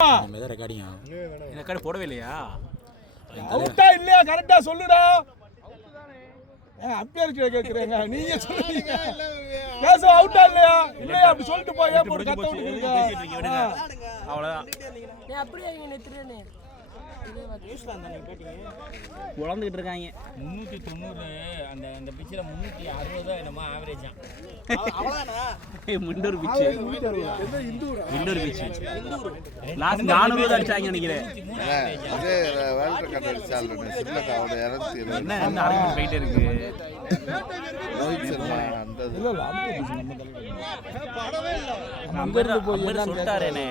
Record போடவே இல்லையா? அவுட்டா இல்லையா கரெக்டா சொல்லுடா. அம்பையர் கேக்குறீங்க நீங்க சொல்றீங்க. பேச அவுட்டா இல்லையா? இல்லையா அப்படி சொல்லிட்டு போய் போட்டு கத்த விட்டுறீங்க. அவ்வளவுதான். நான் அப்படியே இங்க நித்துறேனே. குழந்துகிட்டு இருக்காங்க. 390 அந்த அந்த பிச்சில 360 என்னமோ ஆவரேஜா. அவ்வளவுதானா? முண்டூர் பிச்சு. முண்டூர் பிச்சு. லாஸ்ட் 400 அடிச்சாங்க நினைக்கிறேன். அதே வேல்ட் ரெக்கார்ட் அடிச்சால சில்லக அவட 220. என்ன ஆர்கியூமென்ட் போயிட்டே இருக்கு. ரோஹித் சர்மா அந்த இல்ல நம்ம படவே இல்ல. நம்பர் போய் சொல்லிட்டாரேனே.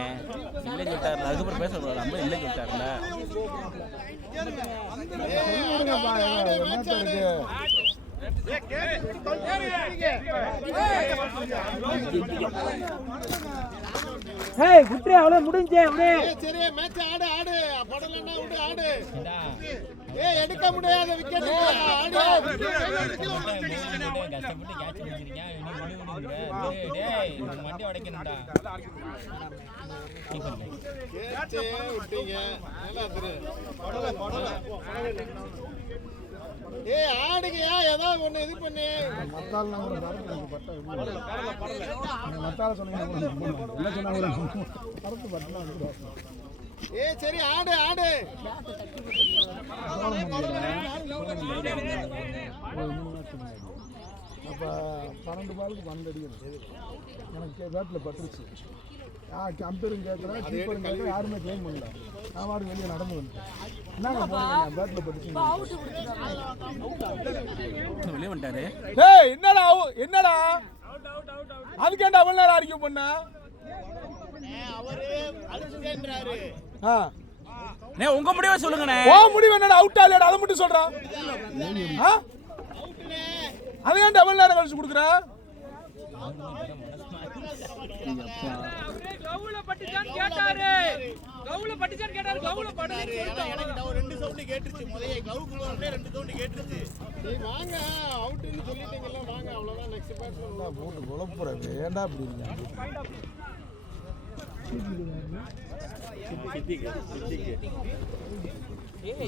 இல்ல சொல்லிட்டாரு. அதுக்கு அப்புறம் பேச கூடாது. நம்ம இல்ல சொல்லிட்டாருல. ஏய் குட்ரே அவளே முடிஞ்சே அப்படியே. சரி மேட்ச் ஆடு படலன்னா விடு ஆடு. ஏய் எடுக்க முடியாத விக்கெட் ஆடு. கஷ்டப்பட்டு கேட்ச் பிடிச்சிருக்கீங்க. நீ விடுங்கற. டேய் மண்டி உடைக்கணும்டா. கேட்ச் விட்டீங்க. நல்லா திரு. படல. ஏய் ஆடுங்கயா ஏதாவது ஒண்ணு இது பண்ணு. மத்தால நம்ம வரது பட்ட மத்தால சொன்னீங்க இல்ல சொன்னாங்க பரத்து பட்டனா வந்து. ஏய் சரி ஆடு அப்ப 12 பாலுக்கு 12 அடிக்கணும். எனக்கு பேட்ல பட்டுருச்சு. கம்பேரிங் கேட்குறேன் கீப்பரும் கேட்குறேன் யாருமே கிளைம் பண்ணல. நான் வாடு வெளியே நடந்து வந்துட்டேன். என்னங்க போனீங்க பேட்ல பட்டுச்சு வெளியே வந்துட்டாரு. டேய் என்னடா அதுக்கேண்டா அவ்வளவு நேரம் ஆர்கியூ பண்ண. அவரு அடிச்சுன்றாரு. நே உங்க முடிவை சொல்லுங்கண்ணே. ஓ முடிவு என்னடா அவுட்டா இல்லடா அத மட்டும் சொல்றா. அவுட்னே அது ஏன் டபுள் நேரம் கழிச்சு குடுக்குற? கவுல பட்டிச்சான் கேட்டாரு. கவுல படுன்னு எனக்கு ரெண்டு சவுண்ட் கேட்டுச்சு. முதல்ல கவுக்குள்ள வந்து ரெண்டு சவுண்ட் கேட்டுச்சு. நீ வாங்க அவுட்னு சொல்லிட்டீங்கல வாங்க அவ்வளவுதான். நெக்ஸ்ட் பேட்ஸ்மேன் போட்டு குழப்புற வேண்டா அப்படிங்க.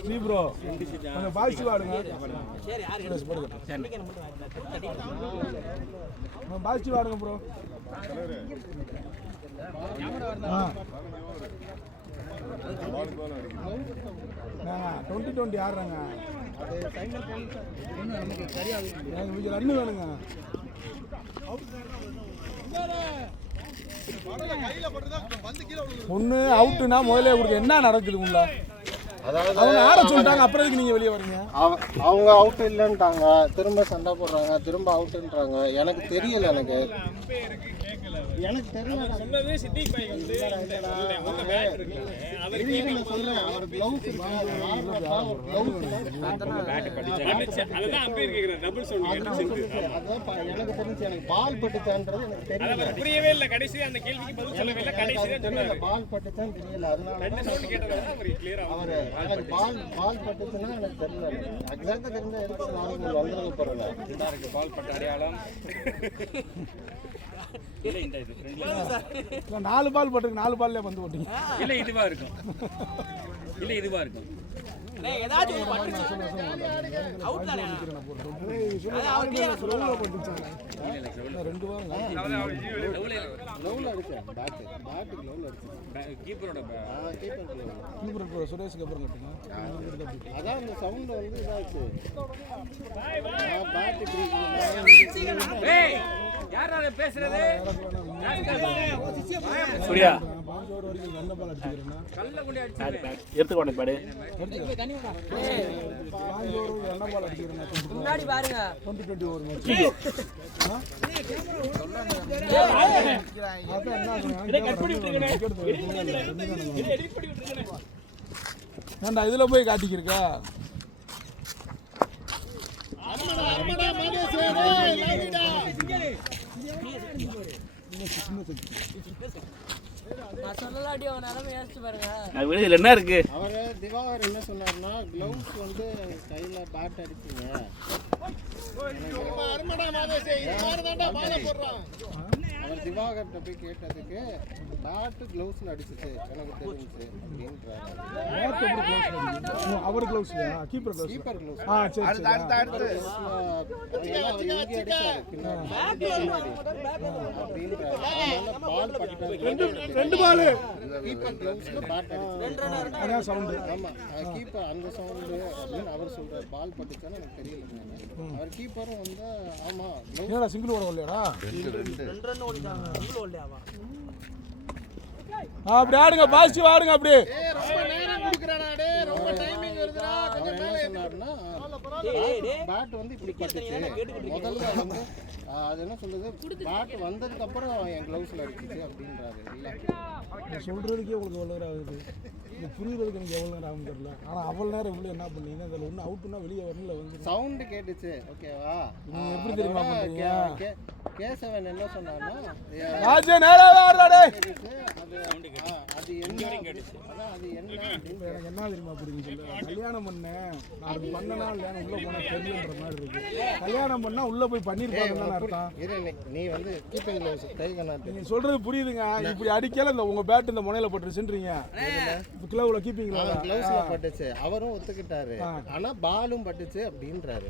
நீ ப்ரோ கொஞ்சம் பாய்ஸ் வாடுங்க. சரி யாரு போடுங்க. நான் பாய்ஸ் வாடுங்க ப்ரோ. பால் 20 ஆடுறாங்க. நமக்கு சரியாக ரன்னு வேணுங்க. ஒண்ணு அவுட்டுனா முதல்ல உங்களுக்கு என்ன நடக்குது உள்ள? அவங்க ஆட சொல்லிட்டாங்க அப்புறம் எதுக்கு நீங்க வெளியே வரீங்க? அவங்க அவுட் இல்லைன்ட்டாங்க. திரும்ப சண்டை போடுறாங்க. திரும்ப அவுட்ன்றாங்க. எனக்கு தெரியல. எனக்கு தெரியல. சொன்னது சிட்டிக் பை வந்து அவங்க பேட் இருக்குல அவர் கேட்கல சொல்றேன். அவர் க்ளவுஸ் இருக்கு. பேட் படிச்சு அதுதான் அம்பையர் கேக்குறாரு. டபுள் சவுண்ட் கேட்டுச்சு. அதான் எனக்கு தெரிஞ்சு எனக்கு பால் பட்டுச்சான்றது எனக்கு தெரியல. அது புரியவே இல்ல. கடைசி அந்த கேள்விக்கு பதில் சொல்லவே இல்ல. கடைசியா சொன்னாரு பால் பட்டுச்சான்னு தெரியல. அதனால ரெண்டு சவுண்ட் கேட்டதால அவர் கிளியரா அவர் எனக்கு பால் பட்டுச்சுன்னா எனக்கு தெரியல. எக்ஸாக்ட்டா தெரிஞ்சா எதுக்கு நாளைக்கு வந்துறது போறல. இதா இருக்கு பால் பட்ட அடையாளம். இல்ல இந்த இது ஃப்ரெண்ட்ல 4 பால் போட்டுருக்கு. 4 பால்ல வந்து ஓட்டிங்க. இல்ல இதுவா இருக்கும். டேய் ஏதாச்சும் ஒரு பட்டுச்சு. அவுட் தானே. அது அவர் கிளியரா சொல்ல பட்டுச்சு. இல்ல 2 வாரம் லவ்ல இருக்கு. பேட் லவ்ல இருக்கு. கீப்பரோட கீப்பர் சுரேஷ்க்கு அப்புறம் கட்டுங்க. அதான் அந்த சவுண்ட் வந்து இதாச்சு. பேட் ஏய் யாரா பேசுறது? சூர்யா பாஞ்சு ஓவர் வரைக்கும் நல்ல பால் அடிச்சிக்கிறேன்னா கல்ல குண்டி அடிச்சு எடுத்துக்கோங்க பாடு. தண்ணி வா. 5 ஓவர் நல்ல பால் அடிச்சிக்கிறேன்னா முன்னாடி பாருங்க 20 ஓவர் மேட்ச். ஏண்டா இதுல போய் காட்டிக்கிருக்கா? நான் சொல்லலாட்டி அவன் நிலைமை யோசிச்சு பாருங்க. அது விடு, இதுல என்ன இருக்கு? அவர் திவாகர் என்ன சொன்னார்னா க்ளவுஸ் வந்து கையில் பேட் அடிச்சிங்க. அவர் திவாகர்கிட்ட போய் கேட்டதுக்கு பேட்டு க்ளவுஸில் அடிச்சிச்சு எனக்கு தெரிஞ்சிச்சு அப்படின்றாரு. பேட் எப்படி க்ளோஸ் பண்ணி அவர் க்ளோஸ்லையா கீப்பர் க்ளோஸ் கீப்பர் க்ளவுஸ் ஆ சரி சரி அடுத்து அவர் இங்கே அடிச்சாரு பின்னாடி அப்படின்றாரு. அதனால பால் பட்டு ரெண்டு பால் கீப்பர் க்ளவுஸில் பேட் அடிச்சு அதான் சவுண்டு ஆமா கீப்பர் அந்த சவுண்டு அப்படின்னு அவர் சொல்றாரு. பால் பட்டுச்சான்னு எனக்கு தெரியல. அவர் கீப்பரும் வந்து ஆமா என்னடா சிங்கிள் ஓட வரலையாடா அப்படி ஆடுங்க பாசிட்டிவ் ஆடுங்க அப்படி ரொம்ப நேரம் குடுக்குறானா டேய், ரொம்ப டைமிங் வருதுடா. அவர் என்ன சொன்னாருன்னா பேட் வந்து இப்படி பட்டுச்சு முதல்ல வந்து அது என்ன சொல்றது பேட் வந்ததுக்கு அப்புறம் என் க்ளவுஸ்ல அடிச்சிச்சு அப்படின்றாரு. இல்ல சொல்றதுக்கே உங்களுக்கு எவ்வளோ நேரம் ஆகுது இது புரியுறதுக்கு எனக்கு எவ்வளோ நேரம் ஆகும் தெரியல ஆனால் அவ்வளோ நேரம் இவ்வளோ என்ன பண்ணீங்கன்னா அதில் ஒன்று அவுட்டுனா வெளியே வரல வந்து சவுண்ட் கேட்டுச்சு. ஓகேவா? நீங்க எப்படி தெரியுமா பண்றீங்க? கேசவன் என்ன சொன்னான்னா ராஜே நேரா வரடா அது என்ன அதான் அது என்ன அப்படின்னு எனக்கு என்ன தெரியுமா புரியுது சொல்லு கல்யாணம் பண்ணேன் நான் பண்ணனா இல்லையா உள்ள போனா தெரியலன்ற மாதிரி இருக்கு கல்யாணம் பண்ணா உள்ள போய் பண்ணிருப்பாங்கன்னு அர்த்தம். இரு நீ வந்து கீப்பிங் க்ளவுஸ் கை கண்ணாட்டு நீங்க சொல்றது புரியுதுங்க இப்படி அடிக்கல இந்த உங்க பேட் இந்த முனையில பட்டுருச்சுன்றீங்க கிளவுல கீப்பிங்ல க்ளவுஸ்ல பட்டுச்சு அவரும் ஒத்துக்கிட்டாரு. ஆனா பாலும் பட்டுச்சு அப்படின்றாரு.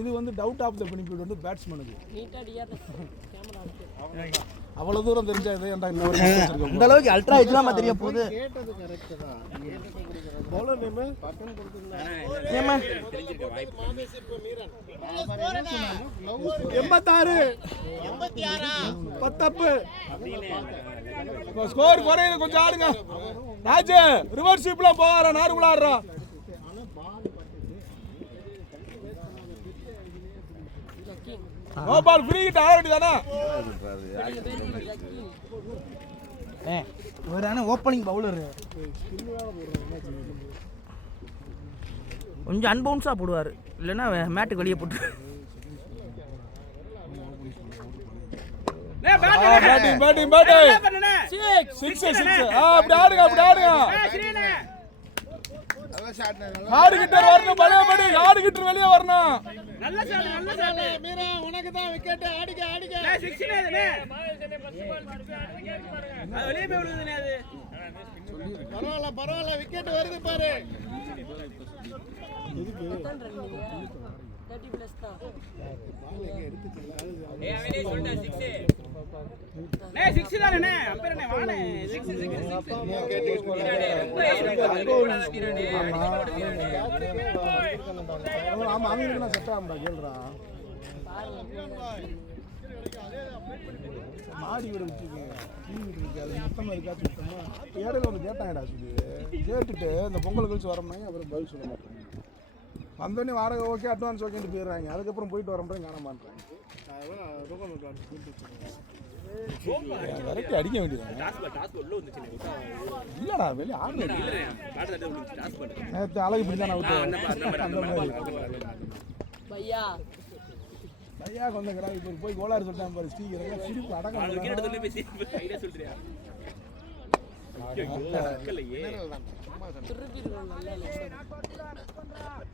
இது வந்து டவுட் ஆஃப் த பெனிஃபிட் வந்து பேட்ஸ்மேனுக்கு நீட்டா டிஆர் கேமரா அவ்வளவு தூரம் தெரிஞ்சா இது ஏன்டா இன்னொரு இந்த அளவுக்கு அல்ட்ரா எக்ஸாமா தெரிய போகுது. கேட்டது கரெக்ட் தான். கேட்டது கொடுக்குறது பவுலர் நேம் பட்டன் கொடுத்துருந்தா ஏமா தெரிஞ்சிருக்க வாய்ப்பு. அவர் என்ன சொன்னாரு க்ளவுஸ் 86 பத்தப்பு ஸ்கோர் குறையுது கொஞ்சம் ஆடுங்க ராஜ் ரிவர்ஸ் ஸ்வீப்லாம் போவாரா நார்மலா ஆடுறா நோ பால் ஃப்ரீ ஹிட் ஆட வேண்டியதானே இவரான ஓப்பனிங் பவுலர் கொஞ்சம் அன்பவுன்ஸா போடுவார் இல்லைன்னா மேட்டுக்கு வெளியே போட்டு பேட்டிங் பேட்டிங் பேட்டிங் 6 அப்படி ஆடுங்க அப்படி ஆடுங்க ஆடு கிட்ட வரணும் பழையபடி ஆடு கிட்ட வெளியே வரணும். நல்ல ஷாட் மீரா உனக்கு தான் விக்கெட். அடிக்க அடிக்க 6 நேதுனே அது வெளிய போய் விழுதுனே அது. பரவாயில்லை பரவாயில்லை விக்கெட் வருது பாரு. எதுக்கு 30 பிளஸ் தான். ஏய் அவனே சொல்டா 6. நே 6 தானே அம்பேர் நே வானே 6 ஆமா அவங்களுக்கு நான் செட் ஆகும்டா கேளுடா மாடி வீடு வச்சுக்கோங்க டிவி இருக்கு அது மொத்தமாக இருக்கா சுத்தமா ஏடையில் வந்து கேட்டாங்கடா சொல்லி கேட்டுட்டு இந்த பொங்கல் கழிச்சு வரமாங்க அப்புறம் பதில் சொல்ல மாட்டாங்க வந்தோடனே வாடகை ஓகே அட்வான்ஸ் ஓகேன்ட்டு போயிடுறாங்க அதுக்கப்புறம் போயிட்டு வரப்போ காண மாட்டேறாங்க கரெக்ட் அடிக்க வேண்டியது இல்லடா வெளியே ஆடு நேற்று அழகு இப்படி தானே அவுட்டு பையா பையா கொண்டங்கடா இப்போ போய் கோளாறு சொல்லிட்டான் பாரு ஸ்பீக்கர் சிரிப்பு அடங்க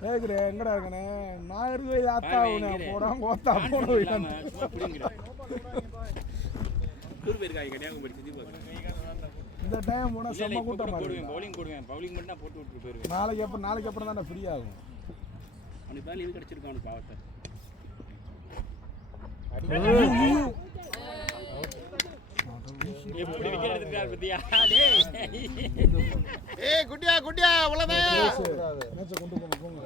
கேக்குறேன் எங்கடா இருக்கனே நான் இருக்கு ஆத்தா போறான் கோத்தா போன இந்த டைம் போனா செம்ம கூட்டமா இருக்கு பவுலிங் போடுவேன் பவுலிங் மட்டும் நான் போட்டு விட்டு போயிருவேன். நாளைக்கு அப்புறம் தான் ஃப்ரீ ஆகும் அவனுக்கு தான் லீவ் கிடைச்சிருக்கான் அவனுக்கு பாவத்தை. எப்படி விக்கெட் எடுத்துட்டார் பத்தியா ஏய் குட்டியா குட்டியா அவ்வளவுதான். மேட்சை கொண்டு போங்க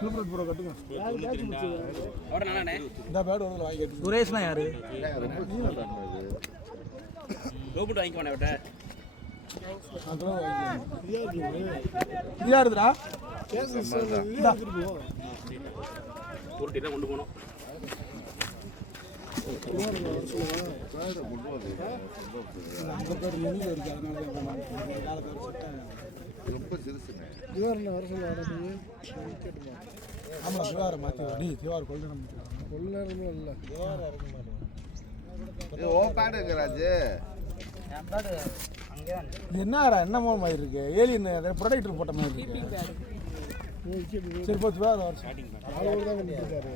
சூப்பர் ப்ரோ கட்டுங்க அவட நானே இந்த பேட் வந்து வாங்கி கட்டு சுரேஷ்னா யாரு ரோபோட் வாங்கிக்குவானே அவட்ட இதா இருக்குடா ஒரு டீ தான் கொண்டு போனோம். அந்த பேர் மெனியில் இருக்கு அதனால ரொம்ப சிறுசுங்க. திவாரில் வர சொல்லுவாங்க ஆமாம் திவாரை மாற்றி டி திவார் கொள்ளணும் கொள்ளணும் இல்லை இது ஓ பேடு இருக்கு ராஜு. இது என்ன மாதிரி இருக்கு ஏலியன் ப்ரொடக்டர் போட்ட மாதிரி இருக்கு. சரி போச்சு வேற வருஷம் அவர் தான் பண்ணிருக்காரு.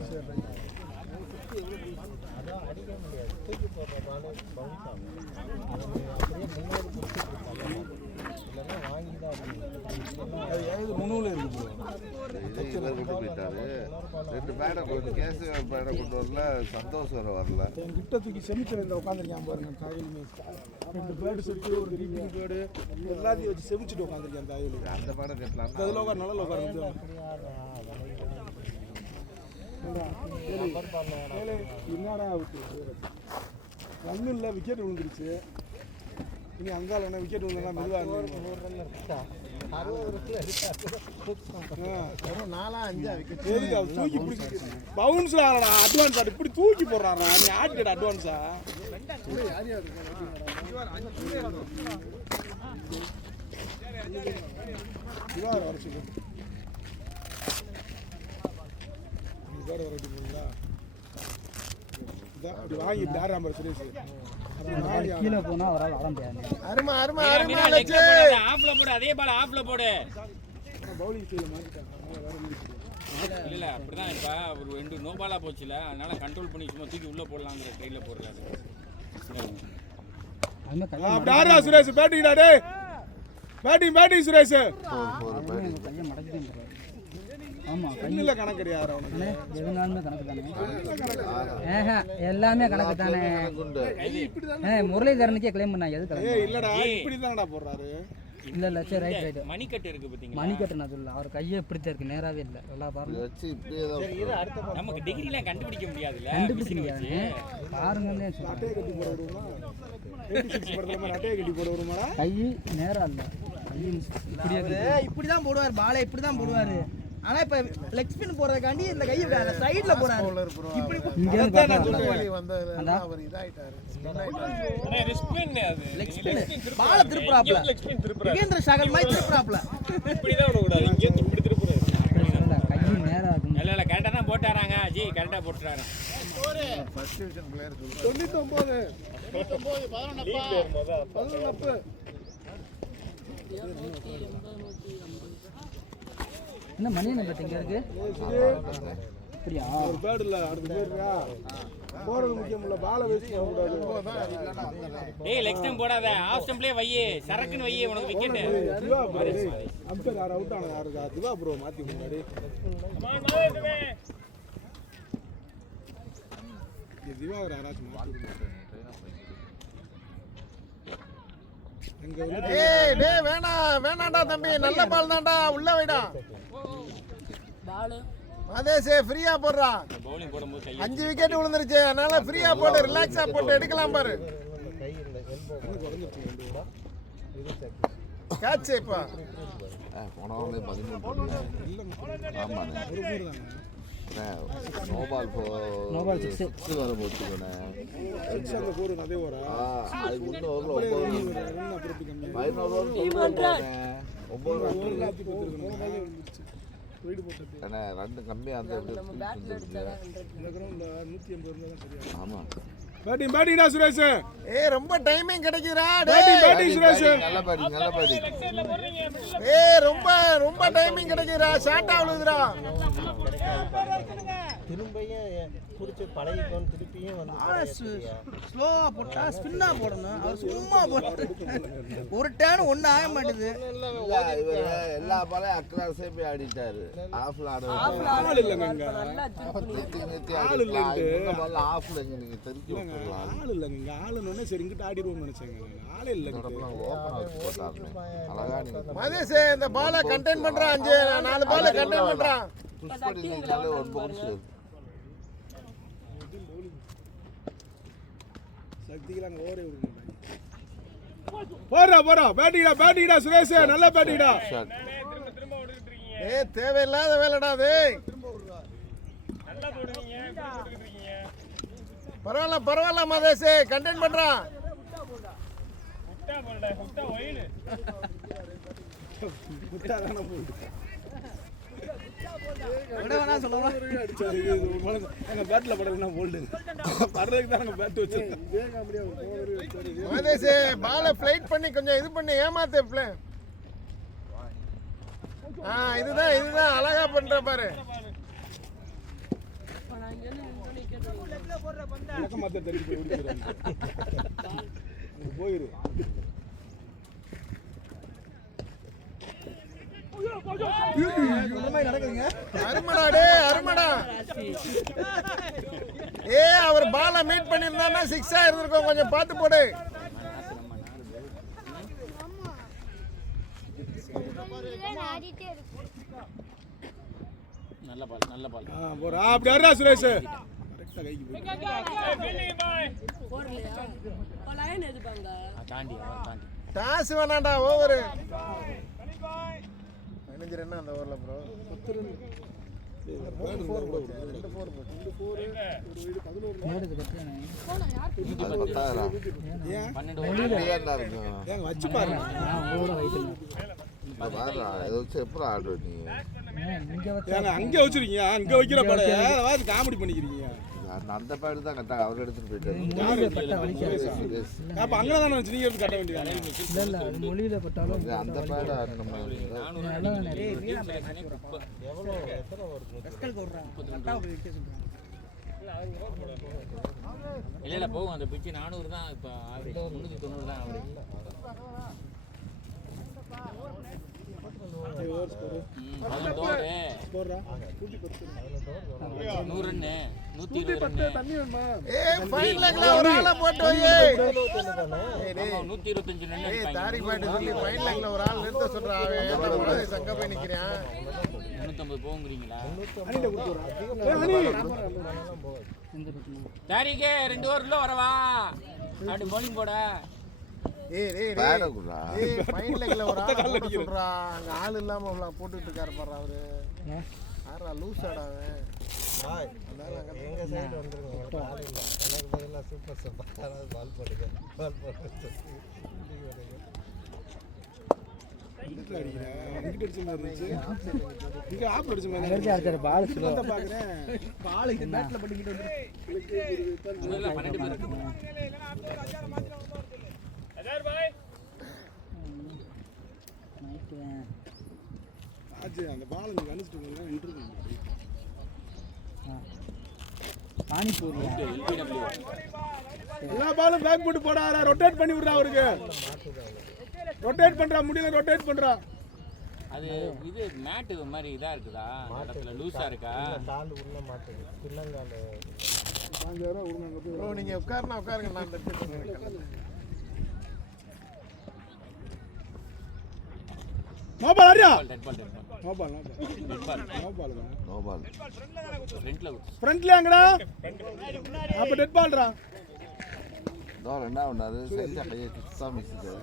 முன்னூல இருக்கு கொண்டு போயிட்டாரு. 2 பேடை கொண்டு கேஸ் பேடை கொண்டு வரல, சந்தோஷ் வரல. என் கிட்ட தூக்கி செமிச்சு வந்து உட்காந்துருக்கேன் பாருங்க. தாயலுமே 2 பேர்டு செட்டு, ஒரு கிரீப்பிங் பேர்டு எல்லாத்தையும் வச்சு செமிச்சுட்டு உட்காந்துருக்கேன் தாயலு. அந்த பேடை கட்டலாம். அதில் உட்கார் நல்லா உட்காந்து என்னடா அவுட்டு ரன்னு இல்லை, விக்கெட் விழுந்துருச்சு. இனி அங்கால என்ன விக்கெட் விழுந்தா மெதுவாக தூக்கி பிடிச்சி பவுன்ஸ்ல அட்வான்ஸ் ஆடு இப்படி தூக்கி போடுறாரா நீ ஆடிட அட்வான்ஸா. வாங்கி பேராம சுரேஷ் கீழே போனா அவரால் வர முடியாது. அருமா அருமா மீனா, அருமா மீனா, லெக்ல போடு, ஆஃப்ல போடு, அதே பால் ஆஃப்ல போடு. பவுலிங் ஸ்டைல மாத்திட்டாங்க. இல்ல அப்படிதான் இப்ப ஒரு 2 நோ பாலா போச்சுல, அதனால கண்ட்ரோல் பண்ணி சும்மா தூக்கி உள்ள போடலாம்ங்கற ட்ரைல போடுறாரு. அப்படி ஆறா சுரேஷ் பேட்டிங்டா டேய். பேட்டிங் சுரேஷ். கையை மடக்கிட்டே ஆமா கண்ணுல கணக்கு கிடையாது அவனுக்கு. எதுனாலுமே கணக்கு தானே. எல்லாமே கணக்கு தானே. முரளிதரனுக்கே கிளைம் பண்ணாங்க எது கணக்கு. இல்லடா இப்படி தானடா போடுறாரு. இல்ல சரி ரைட் மணிக்கட்டு இருக்கு பாத்தீங்களா? மணிக்கட்டு நான் சொல்ல அவர் கையே இப்படித்தான் இருக்கு, நேராவே இல்ல. நல்லா பாருங்க. வச்சு இப்படியே தான் நமக்கு டிகிரிலாம் கண்டுபிடிக்க முடியாதுல. கண்டுபிடிக்க முடியாது பாருங்கன்னே சொல்றேன். அட்டையை கட்டி போட வருமா? 86 படத்துல மாதிரி அட்டையை கட்டி போட வருமாடா? கை நேரா இல்ல, கை இப்படியே இப்படி தான் போடுவார், பாலை இப்படி தான் போடுவார். ஆனா இப்ப லெக் ஸ்பின் போறதுக்காண்டி இந்த கையை சைடுல போறாரு. இப்படி இங்க இருந்து பார்த்தா வந்ததுல அவர் இதாயிட்டாரு. லெக் ஸ்பின் பாலை திருப்புறாப்ல. யுகேந்திர சாகல் மாதிரி திருப்புறாப்ல. இப்படிதான் விட கூடாது. இங்க இப்படி திருப்புறாரு. கை நேரா இருக்கும். இல்ல கரெக்ட்டா தான் போட்டாராங்க. ஜி கரெக்ட்டா போட்டுறாரு. ஃபர்ஸ்ட் டிவிஷன் பிளேயர் 99 11 என்ன மணி என்ன பத்தி இங்க இருக்கு அப்படியா? ஒரு பேர்டு இல்ல அடுத்த பேர்டா போறது முக்கியம் இல்ல, பால வேஸ்ட் பண்ண கூடாது. டேய் லெக் ஸ்டம்ப் போடாத, ஆஃப் ஸ்டம்ப்லயே வையே, சரக்குன்னு வையே, உனக்கு விக்கெட். திவா ப்ரோ அம்பர் யார் அவுட் ஆனது யாருக்கா? திவா ப்ரோ மாத்தி முன்னாடி திவா யாராச்சும் மாத்தி எங்க டேய் வேணாம்டா தம்பி, நல்ல பால் தான்டா, உள்ள வைடா. பாலு மதேஷ் ஃப்ரீயா போடுறா. பவுலிங் போடும்போது கை 5 விக்கெட் விழுந்துருச்சு, அதனால ஃப்ரீயா போடு, ரிலாக்ஸா போட்டு எடுக்கலாம் பாரு. கேட்ச் இப்ப போனவங்களே 13 போடுங்க. ஆமாண்ணே நோபால் 6 வர போச்சுக்கண்ணே. அந்த போர் அதே ஓரா அது முன்ன ஓவரில் 9 ஓவர் 9 அண்ணே 2 கம்மியாக அந்த ஆமாம். பேட்டிங்டா சுரேஷ். ரொம்ப டைமிங் கிடைக்குதுடா. பேட்டிங் சுரேஷ். நல்ல பேட்டிங். ரொம்ப டைமிங் கிடைக்குதுடா. ஷார்ட்டா விழுதுடா. திரும்பியும் புடிச்சு பழகிக்கோன்னு திருப்பியும் வந்து ஸ்லோவா போட்டா ஸ்பின்னா போடணும். அவர் சும்மா போட்டு ஒரு டேன் ஒண்ணு ஆக மாட்டேது. எல்லா பாலையும் அக்ராஸே போய் ஆடிட்டாரு. ஆஃப்ல ஆட ஆள் இல்லங்க நல்லா ஆள் இல்லைன்னு ஆஃப்ல நீங்க தெரிஞ்சு விட்டுறலாம். ஆள் இல்லங்க ஆளுன்னு சரி இங்கிட்ட ஆடிடுவோம்னு நினைச்சேங்க. ஆளே இல்லங்க. ஓப்பன் வச்சு போட்டாருன்னு அழகா நீங்க மதேஷ் இந்த பாலை கண்டெயின் பண்றான். 4 பாலை கண்டெயின் பண்றான். புஷ் பண்ணிருந்தாலே ஒரு பவுன்ஸ் சக்திக்கு அங்க ஓரே விடுங்க. போறா பேட்டிங்டா சுரேஷ். நல்ல பேட்டிங்டா. ஷாட் தேவையில்லாத வேலைடா அது. பரவாயில்ல மதேஷ் கண்டெயின் பண்றான். விட வேணா சொல்லலாம். எங்க பேட்ல படலாம் போல்டு படுறதுக்கு தான் நாங்கள் பேட் வச்சிருக்கோம். மகேஷ் பாலை ஃப்ளைட் பண்ணி கொஞ்சம் இது பண்ணி ஏமாத்து பிளே. இதுதான் அழகா பண்ற பாரு. மத்த தெரிஞ்சு போயிரு. அருமடா. அவர் பாலை மீட் பண்ணிருந்தா 6 இருந்திருக்கும். கொஞ்சம் பார்த்து போடு. நல்ல பால் அப்படி ஆடுறா சுரேஷ். தாண்டி டாஸ் வேணாண்டா ஓவர். 15 ரன் அந்த ஓவர்ல ப்ரோ. 10 ரன். 2 4 போச்சு. 2 4 போச்சு. 2 4 ஒரு வீடு 11 ஏன் வச்சு பாருங்க. அங்கே வச்சிருக்கீங்க. அங்கே வைக்கிற படம் காமெடி பண்ணிக்கிறீங்க. அந்த பேடு தான் கரெக்டாக அவர் எடுத்துட்டு போயிட்டாரு. அப்போ அங்கே தானே வச்சு நீங்கள் எடுத்து கட்ட வேண்டியது. இல்லை மொழியில் பட்டாலும் அந்த பேடு நம்ம இல்ல போகும் அந்த பிச்சு 400 தான். இப்போ 390 தான் ஆகுது. 350 போங்கிறீங்களா? தாரிக்கே 2 ஓவர்ல வரவா அப்படி பவுலிங் போட. ஆள் இல்லாம போட்டுட்டு இருக்காரு பாரு அவரு. ஆறா லூஸ் ஆடாவே. அந்த பால் நீங்க அனுப்பிச்சிட்டு எல்லா பாலும் பேக் போட்டு போடாரா. ரொட்டேட் பண்ணி விடுறா. அவருக்கு ரொட்டேட் பண்றா. முடியல ரொட்டேட் பண்றா. அது இது மேட் மாதிரி இதா இருக்குதா? இடத்துல லூசா இருக்கா? கால் உள்ள மாட்டுது. பின்னங்கால் 5000 உருங்க ப்ரோ. நீங்க உட்காருங்க நான் நோ பால் அரியா. டெட் பால் நோ பால் ஃப்ரண்ட்ல எங்கடா? அப்ப டெட் பால்டா. என்ன பண்ணாரு? சரியா கையை கிஸ்ஸா மிஸ்ஸு.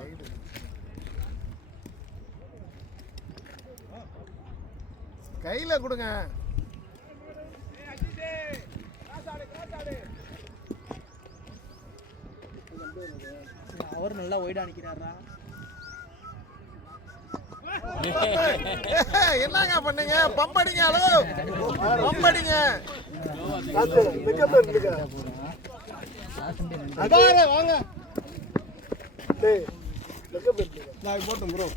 கையில கொடுங்க. அவர் நல்லா ஒய்டா நிக்கிறாரா. என்னங்க பண்ணீங்க? பம்படிங்க. ஹலோ பம்படிங்க. வாங்க போட்டோம் ப்ரோ.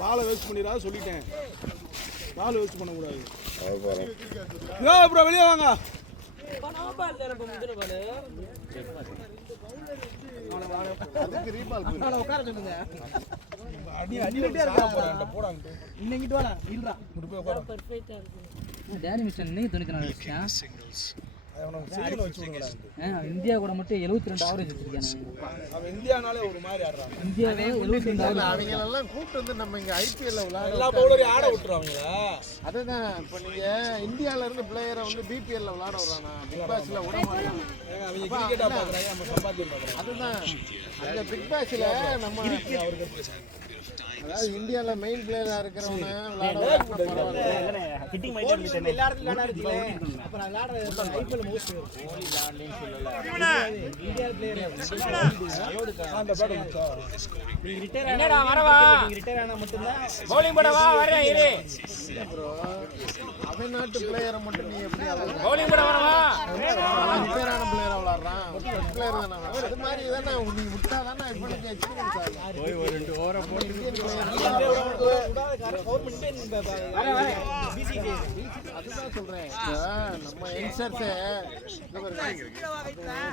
பாலை வேஸ்ட் பண்ணிடா சொல்லிட்டேன். பால் வேஸ்ட் பண்ணக்கூடாது. ப்ரோ வெளியே வாங்க. அதுக்கு ரீபால் உட்கார சொல்லுங்க. இன்னைக்கு வாடா இல்லடா. டேரி மிஸ்டர் இன்னைக்கு 94 வச்சிருக்கேன். இந்தியா கூட மட்டும் 72 ஆவரேஜ் வச்சிருக்கானே. அவன் இந்தியானாலே ஒரு மாதிரி ஆடுறாங்க. இந்தியாவே 72 ஆவரேஜ். அவங்க எல்லாம் கூப்பிட்டு வந்து நம்ம இங்க ஐபிஎல்ல விளையாட எல்லா பவுலரையும் ஆட விட்டுறாங்க. அதுதான் இப்போ நீங்க இந்தியால இருந்து பிளேயரை வந்து பிபிஎல்ல விளையாட விடுறானா? பிக் பாஸ்ல விட மாட்டாங்க. அவங்க கிரிக்கெட்டா பாக்குறாங்க. நம்ம சம்பாத்தியம் பாக்குறோம். அதுதான் அந்த பிக் பாஸ்ல நம்ம அதாவது இந்தியால மெயின் பிளேயரா இருக்கிறவங்க ஃபிட்டிங் எல்லா இடத்துலயும் விளையாடுறீங்களே அப்புறம் விளையாடுற ஐபிஎல் மோஸ்ட் இந்தியா பிளேயர் அந்த பேட் கொடுத்தா நீங்க ரிட்டையர் என்னடா வரவா நீங்க ரிட்டையர் ஆனா மட்டும்தான் பவுலிங் போடவா வரேன் இரு ப்ரோ தமிழ்நாட்டு பிளேயரை மட்டும் நீ எப்படி பவுலிங் போட வரவா ரிப்பேரான பிளேயரா விளாடுறான் பிளேயர் தானே அது மாதிரி தானே நீ விட்டா தானே இப்போ எக்ஸ்பீரியன்ஸ் ஆகும் போய் ஒரு 2 ஓவரை போட்டு அதுதான் சொல்றேன் நம்ம யங்ஸ்டர்ஸே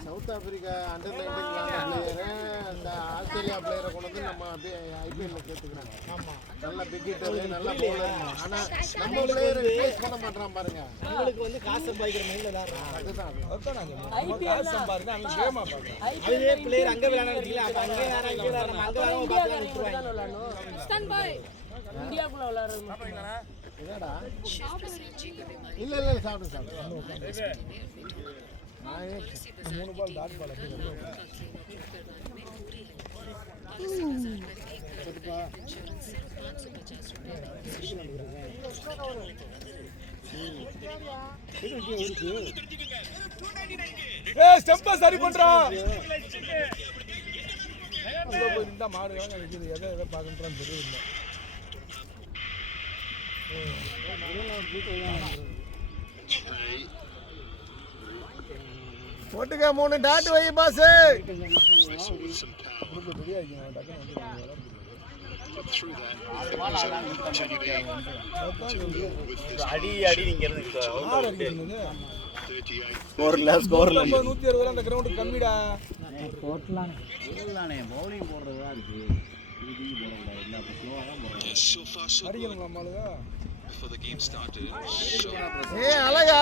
சவுத் ஆப்பிரிக்கா அண்டர் 19 பிளேயரு இந்த ஆஸ்திரேலியா பிளேயரை கொண்டு வந்து நம்ம ஐபிஎல்ல சேர்த்துக்கிறாங்க நல்ல பிக் ஹிட்டர் நல்ல பவுலர் ஆனா நம்ம பிளேயரை ரிப்ளேஸ் பண்ண மாட்டான் பாருங்க உங்களுக்கு வந்து காசு சம்பாதிக்கிற மைண்ட்ல விளையாடுறாங்க அதுதான் காசு சம்பாதிக்க அவங்க கேமா பார்க்கணும் அதே பிளேயர் அங்க விளையாடுறீங்களா அப்ப அங்க யாரா இங்க விளையாடுற அங்க வரவங்க பார்த்து விட்டுருவாங்க ஸ்டாண்ட் பை இந்தியாக்குள்ள விளையாடுறது மட்டும் என்னடா இல்ல சாப்பிடு நான் 3 பால் டாட் பால் ஸ்டெப்பா சரி பண்றான் போய் நின்றா மாடு வாங்க நிக்குது எதை பார்க்கறான்னு தெரியல போட்டுக்க 3 டாட் வை பாஸ் அடி நீங்க இருந்து ஸ்கோர்ல 160 அந்த கிரவுண்ட் கம்மிடா போட்டலாம் பவுலிங் போடுறதா இருக்கு அடிக்கணும் நம்மளுங்க ஏய் அழகா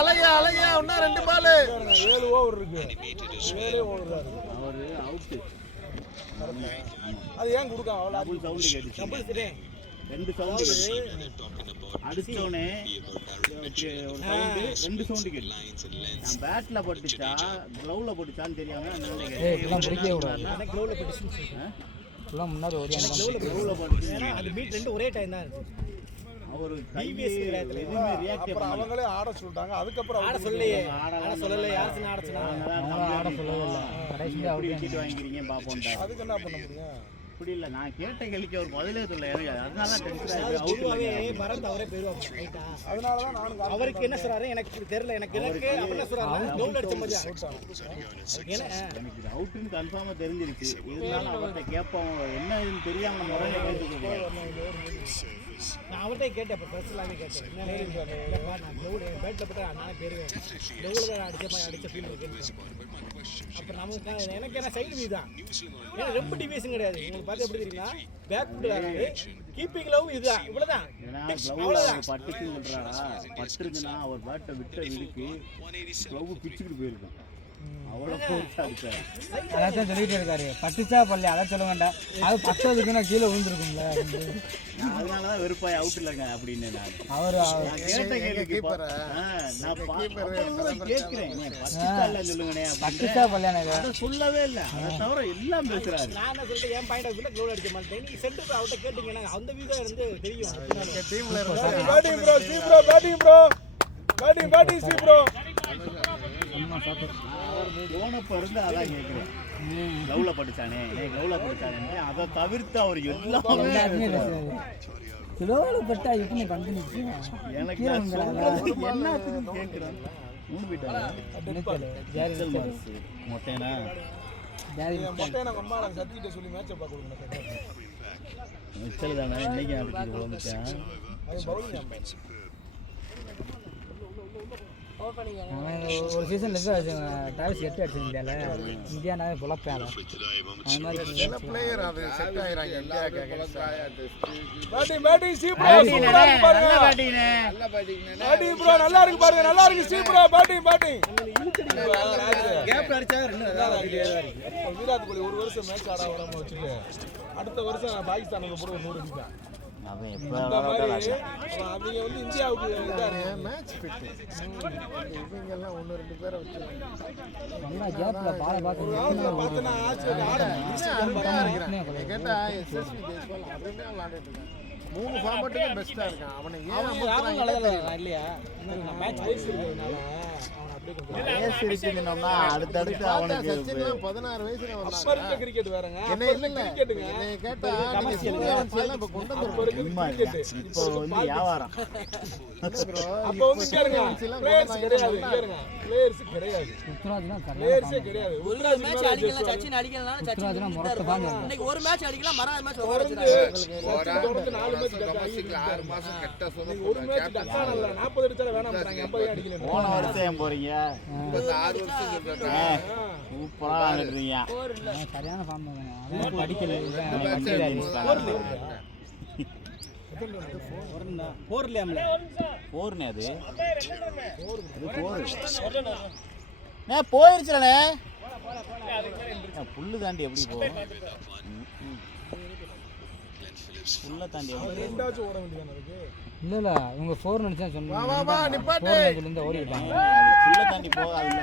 இன்னும் 2 பால் 7 ஓவர் இருக்கு 7 ஓவர் தான் அவரு அவுட் அது ஏன் கொடுக்க அவ்வளவு சவுண்ட் கேட்டுச்சு 2 சவுண்ட் அடிச்சோனே ஒரு சவுண்ட் 2 சவுண்ட் கேட்டு நான் பேட்ல போட்டுச்சா க்ளவுல போட்டுச்சான்னு தெரியாம இதெல்லாம் பிடிக்கவே கூடாது எனக்கு க்ளோவ்ல பெட்டிஷன் சொல்றேன் எல்லாம் முன்னாடி ஓடி க்ளோவ்ல போட்டுச்சு அது பீட் ரெண்டு ஒரே டைம் தான் இருக்கு அவர் டிவிஎஸ் கிராத்துல எதுவுமே ரியாக்ட் அப்புறம் அவங்களே ஆட சொல்லிட்டாங்க அதுக்கப்புறம் ஆட சொல்லலையே ஆட சொல்லல யாருன்னு ஆட சொன்னாங்க ஆட சொல்லவே இல்லை கடைசியில் அப்படி விக்கெட் வாங்கிக்கிறீங்க பாப்போம்டா அதுக்கு என்ன பண்ண முடியும் அப்படி இல்லை நான் கேட்ட கேள்விக்கு ஒரு பதிலே சொல்ல எனக்கு அதனால டென்ஷன் ஆகி பொதுவாவே பரத் அவரே போயிடுவாங்க ரைட்டா அதனாலதான் நானும் அவருக்கு என்ன சொல்றாரு எனக்கு தெரியல எனக்கு அப்படின்னு சொல்றாரு க்ளோவ்ல அடிச்ச மாதிரி எனக்கு அவுட்னு கன்ஃபார்மா தெரிஞ்சிருச்சு இருந்தாலும் அவர்கிட்ட கேட்போம் என்னன்னு தெரியாம முறையில கேட்டுக்கோங்க நான் அவர்கிட்ட கேட்டேன் இப்போ பர்சனலாகவே கேட்டேன் இல்லைப்பா நான் க்ளோவ்ல பேட்டில் போட்டா நானே போயிருவேன் க்ளோவ்ல தான் அடிச்ச ஃபீல் இருக்கு அப்புறம் நமக்கு எனக்கு என்ன சைடு வியூ தான் ஏன்னா ரொம்ப டிவியேஷன் கிடையாது உங்களுக்கு பார்த்து எப்படி தெரியுமா பேக் ஃபுட் விளாடுறது கீப்பிங் லவ் இதுதான் இவ்வளோதான் க்ளவுல பட்டுச்சுன்னு சொல்றாரா பட்டுருச்சுன்னா அவர் பேட்டை விட்ட விடுக்கு க்ளவு பிச்சுக்கிட்டு போயிருக்கான் அவ்வளோ ஃபோர்ஸாக இருக்காரு அதான் சொல்லிட்டு இருக்காரு பட்டுச்சா பள்ளி அதை சொல்ல வேண்டாம் அது பத்ததுக்கு நான் கீழே விழுந்துருக்கும்ல அதனால தான் வெறுப்பாய் அவுட் இல்லைங்க அப்படின்னு நான் அவர் கேட்ட கேள்விக்கு நான் கேட்கிறேன் பட்டுச்சா இல்லைன்னு சொல்லுங்கண்ணே பட்டுச்சா பள்ளியான அதை சொல்லவே இல்லை அதை தவிர எல்லாம் பேசுறாரு நான் என்ன சொல்லிட்டு என் பாயிண்ட் ஆஃப் வியூல க்ளோவ் அடிக்க மாட்டேன் நீ சென்டர் அவட்ட கேட்டீங்கன்னா அந்த வியூ தான் இருந்து தெரியும் டீம்ல batting bro C bro batting bro batting சி ப்ரோ போனப்ப இருந்து அதான் கேட்கிறேன் க்ளவுல படிச்சானே க்ளவுல படிச்சானே அதை தவிர்த்து அவர் எல்லாமே கிலோவில் பட்டா எப்படி கண்டுச்சு எனக்கு நான் சொல்றது என்னத்துக்கு கேட்கிறேன் 3 போயிட்டாங்க மொட்டைனா மொட்டையை நம்ம அம்மா சத்திக்கிட்ட சொல்லி மேட்சை பார்க்க கொடுங்க மிச்சல் தானே இன்னைக்கு அடிச்சு மச்சான் அது பவுலிங் ஒரு சீசன் டிராவல்ஸ் 8 அடிச்சிருந்தால இந்தியானாவே புலப்பேன் அது மாதிரி சில பிளேயர் அது செட் ஆயிராங்க இந்தியாக்கு பேட்டிங் சி ப்ரோ சூப்பரா இருக்கு பாருங்க பேட்டிங் ப்ரோ நல்லா இருக்கு சி ப்ரோ பேட்டிங் கேப் அடிச்சா ரெண்டு விராட் கோலி ஒரு வருஷம் மேட்ச் ஆட வராம வச்சுட்டு அடுத்த வருஷம் பாகிஸ்தானுக்கு போட 100 அடிப்பான் அவன் எப்போ விளாட்றாங்க அவங்க வந்து இந்தியாவுக்கு இதாரு. மேட்ச் ஃபிட் இவங்க எல்லாம் 1-2 பேரை வச்சு நல்லா கேப்ல பாலை பார்த்தனா ஆச்சரிய இருக்கிறான். கேட்டா எஸ்எஸ்பி ஜெய்ஸ்வால் அப்படியே விளையாடிட்டு இருக்கான். 3 ஃபார்மேட்டுமே பெஸ்டா இருக்கான். அவனை ஏன் ராகுல் நல்லதா இல்லையா மேட்ச் வைஸ் இருக்கிறதுனால இருக்குன்னா அடுத்தடுத்து அவனுக்கு சச்சின்லாம் 16 வயசுல அப்ப வந்தாங்க. இருக்க கிரிக்கெட் வேறங்க. என்ன இல்ல கிரிக்கெட்டுங்க. என்னை கேட்டா நீங்க சூரியவன்சி எல்லாம் இப்ப கொண்டு வந்துருக்கீங்க. சும்மா இல்ல. இப்போ வந்து வியாபாரம் அப்ப வந்து கேளுங்க பிளேயர்ஸ் கிடையாது கேளுங்க பிளேயர்ஸ் கிடையாது ருத்ராஜ் தான் பிளேயர்ஸே கிடையாது ஒரு மேட்ச் அடிக்கலாம் சச்சின் அடிக்கலாம் சச்சின் முரட்டு பாங்க இன்னைக்கு ஒரு மேட்ச் அடிக்கலாம் மறாத மேட்ச் ஓவர் தொடர்ந்து வச்சிருக்காங்க தொடர்ந்து 4 மேட்ச் டொமஸ்டிக்ல 6 மாசம் கெட்ட சொன்ன ஒரு மேட்ச் டக்கான இல்ல 40 அடிச்சால வேணாம்ன்றாங்க 50 அடிக்கல போன வருஷம் ஏன் போறீங்க 6 வருஷம் சொல்றேன். சூப்பரா விளையாடுறீங்க சரியான ஃபார்ம் தாங்க அவன் படிக்கல போர்லையாம்ல போர்னே அது போர் போயிருச்சுலண்ணே புல்லு தாண்டி எப்படி போகும் புல்லை தாண்டி எப்படி போகும்? ரெண்டாச்சும் ஓட வேண்டியதானே இருக்கு இல்ல இல்ல இவங்க 4 நினைச்சா சொன்னாங்க வா நிப்பாட்டு. இருந்து ஓடிட்டாங்க புல்லை தாண்டி போகாதுல்ல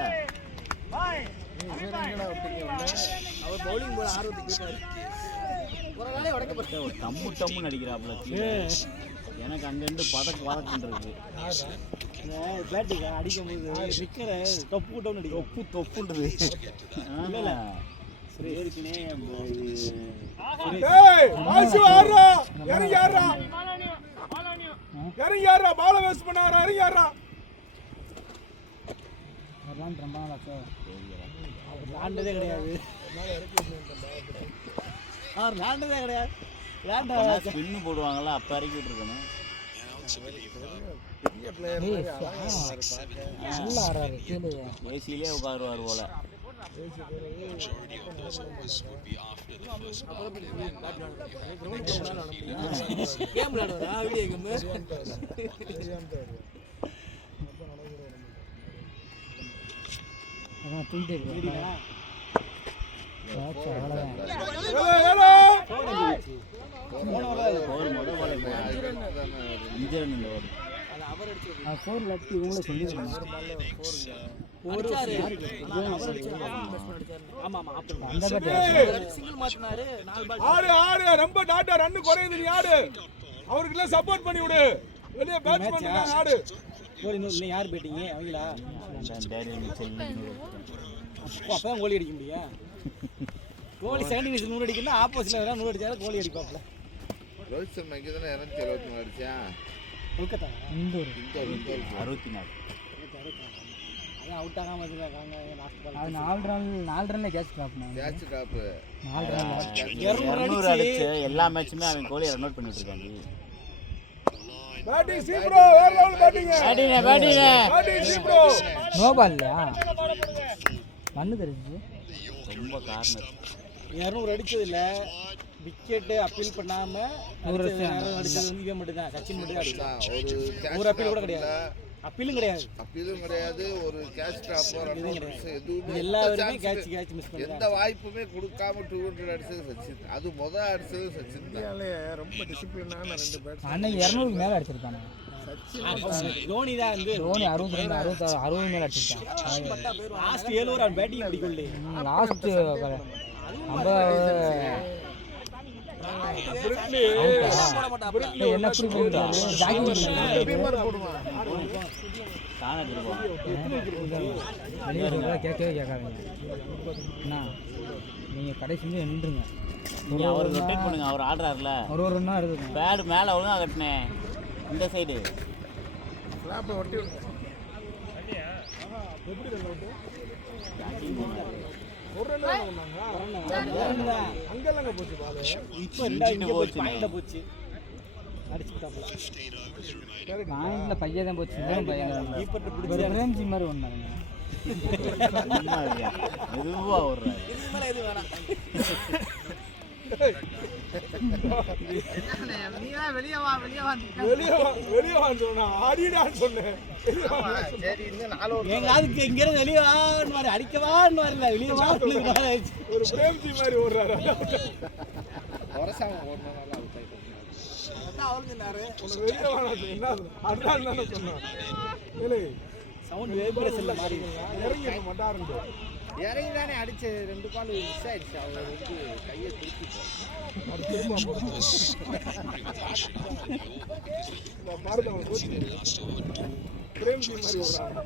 அவர் பவுலிங் போல ஆர்வத்துக்கு போயிட்டாரு ஒரு நாளே உடைக்க போறாரு ஒரு டம்முன்னு அடிக்கிறாப்புல எனக்கு அங்கேருந்து பதக்குன்னு இருக்கு பேட்டிங் அடிக்கும்போது நிக்கிற தொப்பு கூட்டம்னு அடிக்கும் தொப்புன்றது ஏற்கனவே ஏய் வாசு ஆறா இறங்கி ஆறா இறங்கி ஆறா பால வேஸ்ட் பண்ணாரா இறங்கி ஆறா வரலாம் ரொம்ப நாள் ஆச்சு விளாண்டதே கிடையாது விளாண்டதே கிடையாது ஸ்பின்னு போடுவாங்கல்ல அப்போ இறக்கி விட்டுருக்கணும் நல்லா ஆடுறாரு கீழே ஏசியிலே உட்காருவார் போல கேம் விளையாடுறா வீடியோ கேம் அதான் தூக்கிட்டே ஃபோர் லட்டி இவங்களே சொல்லியிருக்காங்க அந்த பேட்டை சிங்கிள் மாத்தினாரு 4 பால் ஆடு ஆடு ரொம்ப டாட்டா ரன் குறையுது நீ ஆடு அவருக்கு எல்லாம் சப்போர்ட் பண்ணி விடு வெளிய பேட்ச் பண்ணுங்க ஆடு இன்னும் யார் பேட்டிங்க அவங்களா அப்பதான் கோலி அடிக்க முடியும் கோலி செகண்ட் இன்னிங்ஸ் 100 அடிக்கணும் ஆப்போசிட்ல வேற 100 அடிச்சாலும் கோலி அடிப்பாப்ல ரோஹித் சர்மா இங்கே தானே 273 அடிச்சா கொல்கத்தா இந்தூர் 64 அதான் அவுட் ஆகாம இருக்காங்க லாஸ்ட் பால் அது 4 ரன்ல catch drop catch drop 4 run 200 அடிச்சு எல்லா மேட்சுமே அவன் கோலியை ரன் அவுட் பண்ணிட்டு இருக்காங்க பேட்டிங் சி ப்ரோ வேற லெவல் பேட்டிங் பேட்டிங் சி ப்ரோ நோ பால் இல்லையா மண்ணு தெரிஞ்சு ரொம்ப கார்னர் 200 அடிச்சது இல்ல விக்கெட் அப்பீல் பண்ணாம 100 அடிச்சது வந்து இவன் மட்டும் தான் சச்சின் மட்டும் தான் அடிச்சான் ஒரு அப்பீல் கூட கிடையாது அப்பீலும் கிடையாது ஒரு கேட்ச் டாப் எதுவுமே எல்லாருமே கேட்ச் மிஸ் பண்ணாங்க எந்த வாய்ப்புமே கொடுக்காம 200 அடிச்சது சச்சின் அது அடிச்சது சச்சின் தான் ரொம்ப டிசிப்ளினான 2 பேட்ஸ். அன்னைக்கு 200க்கு மேல அடிச்சிருக்கானே தோனி தான் வந்து தோனி 60 மேல அடிச்சிருக்கான் லாஸ்ட் 7 ஓவர் பேட்டிங் அடிக்கல லாஸ்ட் என்ன கேட்கவே கேட்காதீங்க அண்ணா நீங்க கடைசி நின்றுங்க அவர் ரொட்டேட் பண்ணுங்க அவர் ஆடுறாருல ஒரு ரன்னா இருக்குது பேடு மேலே ஒழுங்கா கட்டினேன் இந்த சைடு ஸ்லாப்பை ஒட்டி விடுங்க. ஒரு ரன் பண்ணாங்க அங்கலங்க போச்சு பால் இப்போ இங்க போச்சு பாயிண்ட்ல போச்சு அடிச்சுட்டாப்ல பாயிண்ட்ல பையன் தான் போச்சு பையன் கீப்பர் ஒரு பிடிச்சி பிரேம்ஜி மாதிரி ஒண்ணாங்க மெதுவா ஓடுறாரு இதுக்கு மேல எது வேணாம் வெளியே வான்னு சொன்னா ஆடிடான்னு சொன்னேன் சரி இன்னும் 4 over எங்க அதுக்கு இங்க இருந்து வெளியே வான்னு மாதிரி அடிக்கவான்னு வரல வெளியே வான்னு ஒரு பிரேம்ஜி மாதிரி ஓடுறாரு வருஷம் ஓடுனனால அவுட் ஆயிட்டாங்க. உனக்கு வெளியே வேணாம் என்ன அடுத்த நாள் தானே சொன்னான் இல்லை சவுண்ட் வைப்ரேஷன்ல மாறி இறங்கி மட்டாருண்டு இறங்கி தானே அடிச்சு 2 பால் மிஸ் ஆயிடுச்சு. அவர் வந்து கையை திருப்பிட்டார். பிரேம்ஜி மாதிரி ஓடுறாங்க.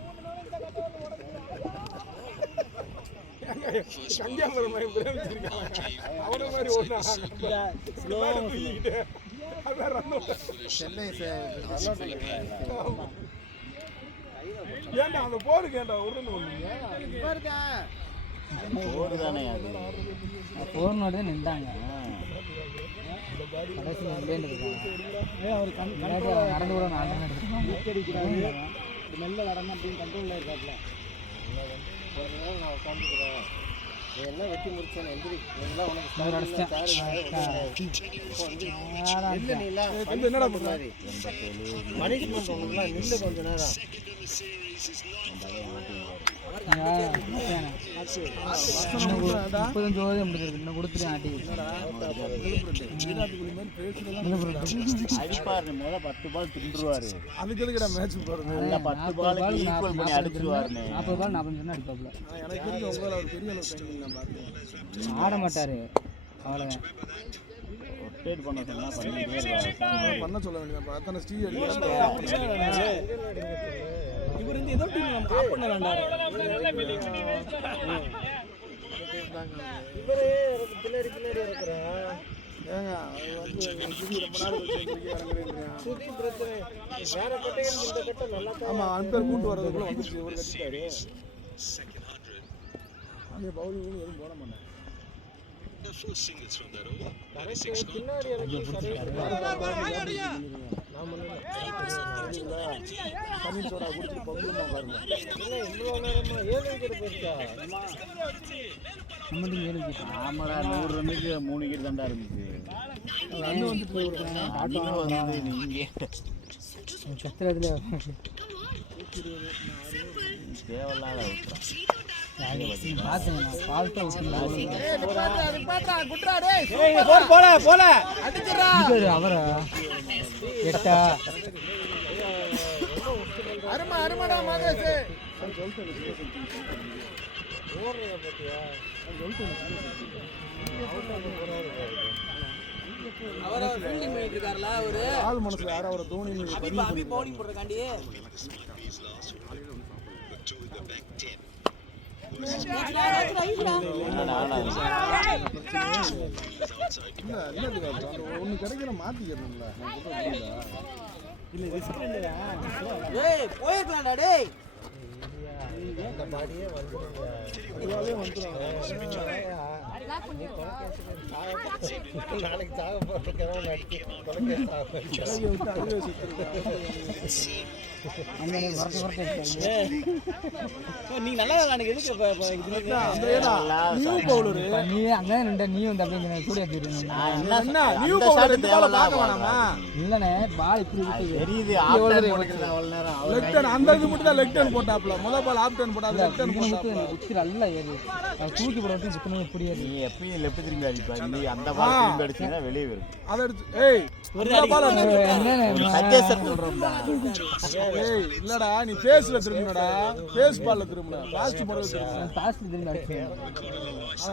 கன்னியாகுமரி மாதிரி பிரேம்ஜி இருக்காங்க. அவரை மாதிரி ஓடுறாங்க. சென்னை ஏன்டா அந்த போருக்கு ஏன்டா உடனே ஒண்ணீங்க போர் தானே அது. போர்னோட நின்றாங்க கடைசி நடந்து கூட மெல்ல நடனம் அப்படின்னு கண்ட்ரோலில் இருக்காப்புல. நான் உட்காந்துக்கிறேன். எல்லாம் வெட்டி முடிச்சேன். எந்திரி எல்லாம் உனக்கு என்னடா பண்ணாரு பனிஷ்மெண்ட் உங்களுக்குலாம் நில்லு கொஞ்ச நேரம். இன்னும் கொடுத்துட்டேன் ஆட்டி அடிப்பாரு முதல்ல 10 பால் தின்றுவாரு. அதுக்கு எதுக்குடா மேட்ச் போறது? 10 பாலுக்கு ஈக்குவல் பண்ணி அடிச்சிருவாருன்னு. 40 பால் 40 சொன்னா அடிப்பாப்ல. எனக்கு தெரிஞ்ச உங்களால ஒரு பெரிய அளவு டைமிங் நான் பார்த்தேன். ஆட மாட்டாரு அவ்வளோதான். ரொட்டேட் பண்ண சொன்னா பண்ணிட்டே இருக்காரு. பண்ண சொல்ல வேண்டியது அத்தனை ஸ்டீல் அடிக்கிறாங்க. இவர் வந்து ஏதோ டீம் நம்ம ஆப் பண்ணலாம்டா. இவரே பின்னாடி இருக்கிறான். ஏங்க அது வந்து சுதி ரொம்ப நாள் இறங்குறேன். சுதி பிரச்சனை வேற கட்டைகள் இந்த கட்டை நல்லா தான். ஆமா அன்பர் கூட்டு வரதுக்குள்ள வந்துச்சு ஒரு கட்டிட்டாரு. அங்கே பவுலிங் எதுவும் போட மாட்டேன். பின்னாடி இறங்கி தண்ணி சோடா குடிச்சு பங்குமா பாருங்க. இவ்வளோ நேரமா 7 விக்கெட் போச்சா? ஆமாடா 100 ரன்னுக்கு 3 விக்கெட் தாண்டா இருந்துச்சு. ரன் வந்துட்டு அதிகம் வந்து நீங்க கத்துறதுல தேவையில்லாத விட்டுறோம். அவரா எட்டா அருமடா மாதேஷ் அவரை ஃபீல்டிங் பண்ணிட்டு இருக்காருல அவரு ஆள் மனசுல யாரோ அவரை தோனி அபி பவுலிங் போடுறதுக்காண்டி ஒண்ணு கிடைக்கிற மாத்திக்கிறோம்ல. இல்ல ரிஸ்க் இல்லையா? டேய் போயிருக்கலாம்டா டேய். அந்த பாடியே வந்துருங்க. நாளைக்கு சாக போறதுக்கு அடிச்சு நீ நல்லா எனக்கு எதுக்கு நியூ பவுலர் நீ அங்கே நின்ற நீ வந்து அப்படிங்கிற சூடியா என்ன நியூ பவுலர் பார்க்க வேணாமா? இல்லண்ணே பால் இப்படி தெரியுது அவ்வளவு நேரம் லெஃப்ட் ஹேண்ட் அந்த இது மட்டும் தான் லெஃப்ட் ஹேண்ட் போட்டாப்ல. முதல் பால் ஆஃப் டர்ன் போட்டாப்ல லெஃப்ட் ஹேண்ட் போட்டாப்ல. குத்தி நல்லா ஏறி தூக்கி போடுறது குத்துனது இப்படி ஏறி. நீ எப்பயும் லெஃப்ட் திரும்பி அடிப்பா. நீ அந்த பால் திரும்பி அடிச்சீங்கன்னா வெளியே வரும். அத அடிச்சு ஏய் ஒரு பால் சஜஷன் சொல்றோம்டா. ஏய் இல்லடா நீ ஃபேஸ்ல திரும்பினடா. ஃபேஸ் பால்ல திரும்பின. பாஸ்ட் போறது திரும்பின. பாஸ்ட் திரும்பி அடிச்சேன்.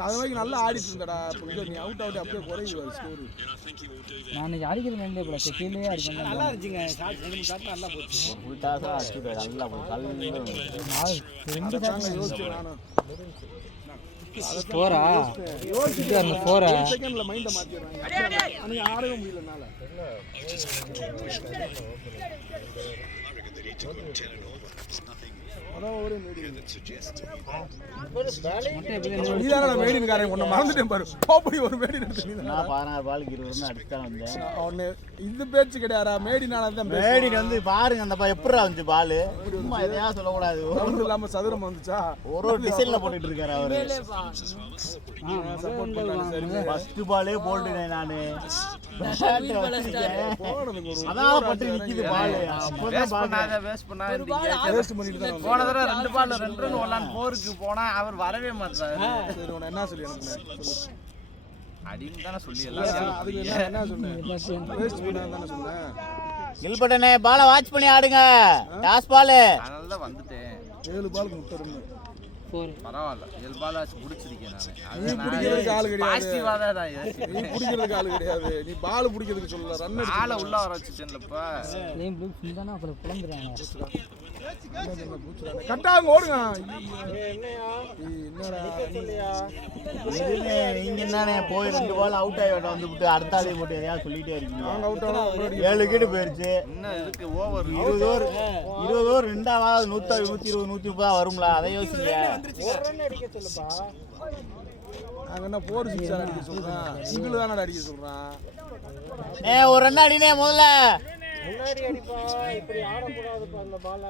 அது வரைக்கும் நல்லா ஆடிட்டு இருந்தடா. இப்போ நீ அவுட் அப்படியே குறையுது ஸ்கோர். நான் அடிக்கிறது வேண்டிய போல கீழே அடிச்சேன். நல்லா இருந்துச்சுங்க. ஷாட் நல்லா போச்சு. ஒரு ஃபுல் டாஸா அடிச்சுடா. நல்லா போய் ரெண்டு தாங்க யோசிச்சு நானும் போறா யோசிச்சு போறா செகண்ட்ல மைண்ட மாத்திடுறாங்க. அன்னைக்கு ஆடவே முடியலனால அதான் ஒரே மீடியம். நீதானடா மேடின் காரன் உன்னை மறந்துட்டேன் பாரு. அப்படி ஒரு மேடின் எடுத்து நான் 16 பாலுக்கு 20 ரன் அடிச்சுதான் வந்தேன். அவனு இது பேச்சு கிடையாதா? மேடினால தான் மேடின் வந்து பாருங்க அந்த எப்படிடா வந்துச்சு பாலு. சும்மா எதையா சொல்லக்கூடாது. ஒன்றும் இல்லாம சதுரம் வந்துச்சா? ஒரு டிசைன்ல போட்டுட்டு இருக்காரு அவரு. சப்போர்ட் பண்ணாரு. சரி ஃபர்ஸ்ட் பாலே போல்டுனேன் நானு. அதான் பட்டு நிக்குது பால். அப்பதான் பால் வேஸ்ட் பண்ணாத வேஸ்ட் பண்ணிட்டு தான் போன தடவை 2 பால்ல 2 ரன் ஓடலாம். 4க்கு போனா அவர் வரவே மாட்டாரு. சரி உன என்ன சொல்லி அனுப்புனேன்? அடின்னு தானே சொல்லி அதுக்கு என்ன சொன்னேன் வேஸ்ட் பண்ணான்னு தானே சொன்னேன். கில்பட்டனே பாலை வாட்ச் பண்ணி ஆடுங்க. டாஸ் பால் அதனால தான் வந்துட்டேன். 7 பாலுக்கு 30 ரன். பரவாயில்ல 7 பால் ஆச்சு பிடிச்சிருக்கேன் நான். நீ பிடிக்கிறதுக்கு ஆள் கிடையாது. பாசிட்டிவா தான் நான் யோசிச்சேன். நீ பிடிக்கிறதுக்கு ஆள் கிடையாது. நீ பால் பிடிக்கிறதுக்கு சொல்லல, ரன் ஆளை உள்ள வர வச்சுட்டேன்லப்பா. ப்ளேம் ப்ளூ சிந்தானா அப்புறம் குழம்புறாங்க. கட்டாங்க ஓடுங்க. நீங்க என்னண்ணே போய் 2 பால் அவுட் ஆகி வந்துவிட்டு அடுத்த ஆளையும் போட்டு எதையாவது சொல்லிட்டே இருக்கீங்க. நாங்க அவுட் ஆனோம். 7 விக்கெட் போயிருச்சு. இன்னும் இதுக்கு ஓவர் 20 ஓவர் ரெண்டாவது 120 130 வரும்ல, அதை யோசிங்க. நாங்க என்ன 4 6 அடிக்க சொல்றேன். சிங்கிள் தானே அடிக்க சொல்றான். ஒரு ரன் அடினே முதல்ல. முன்னாடி அடிப்பா, இப்படி ஆடக்கூடாதுப்பா அந்த பால.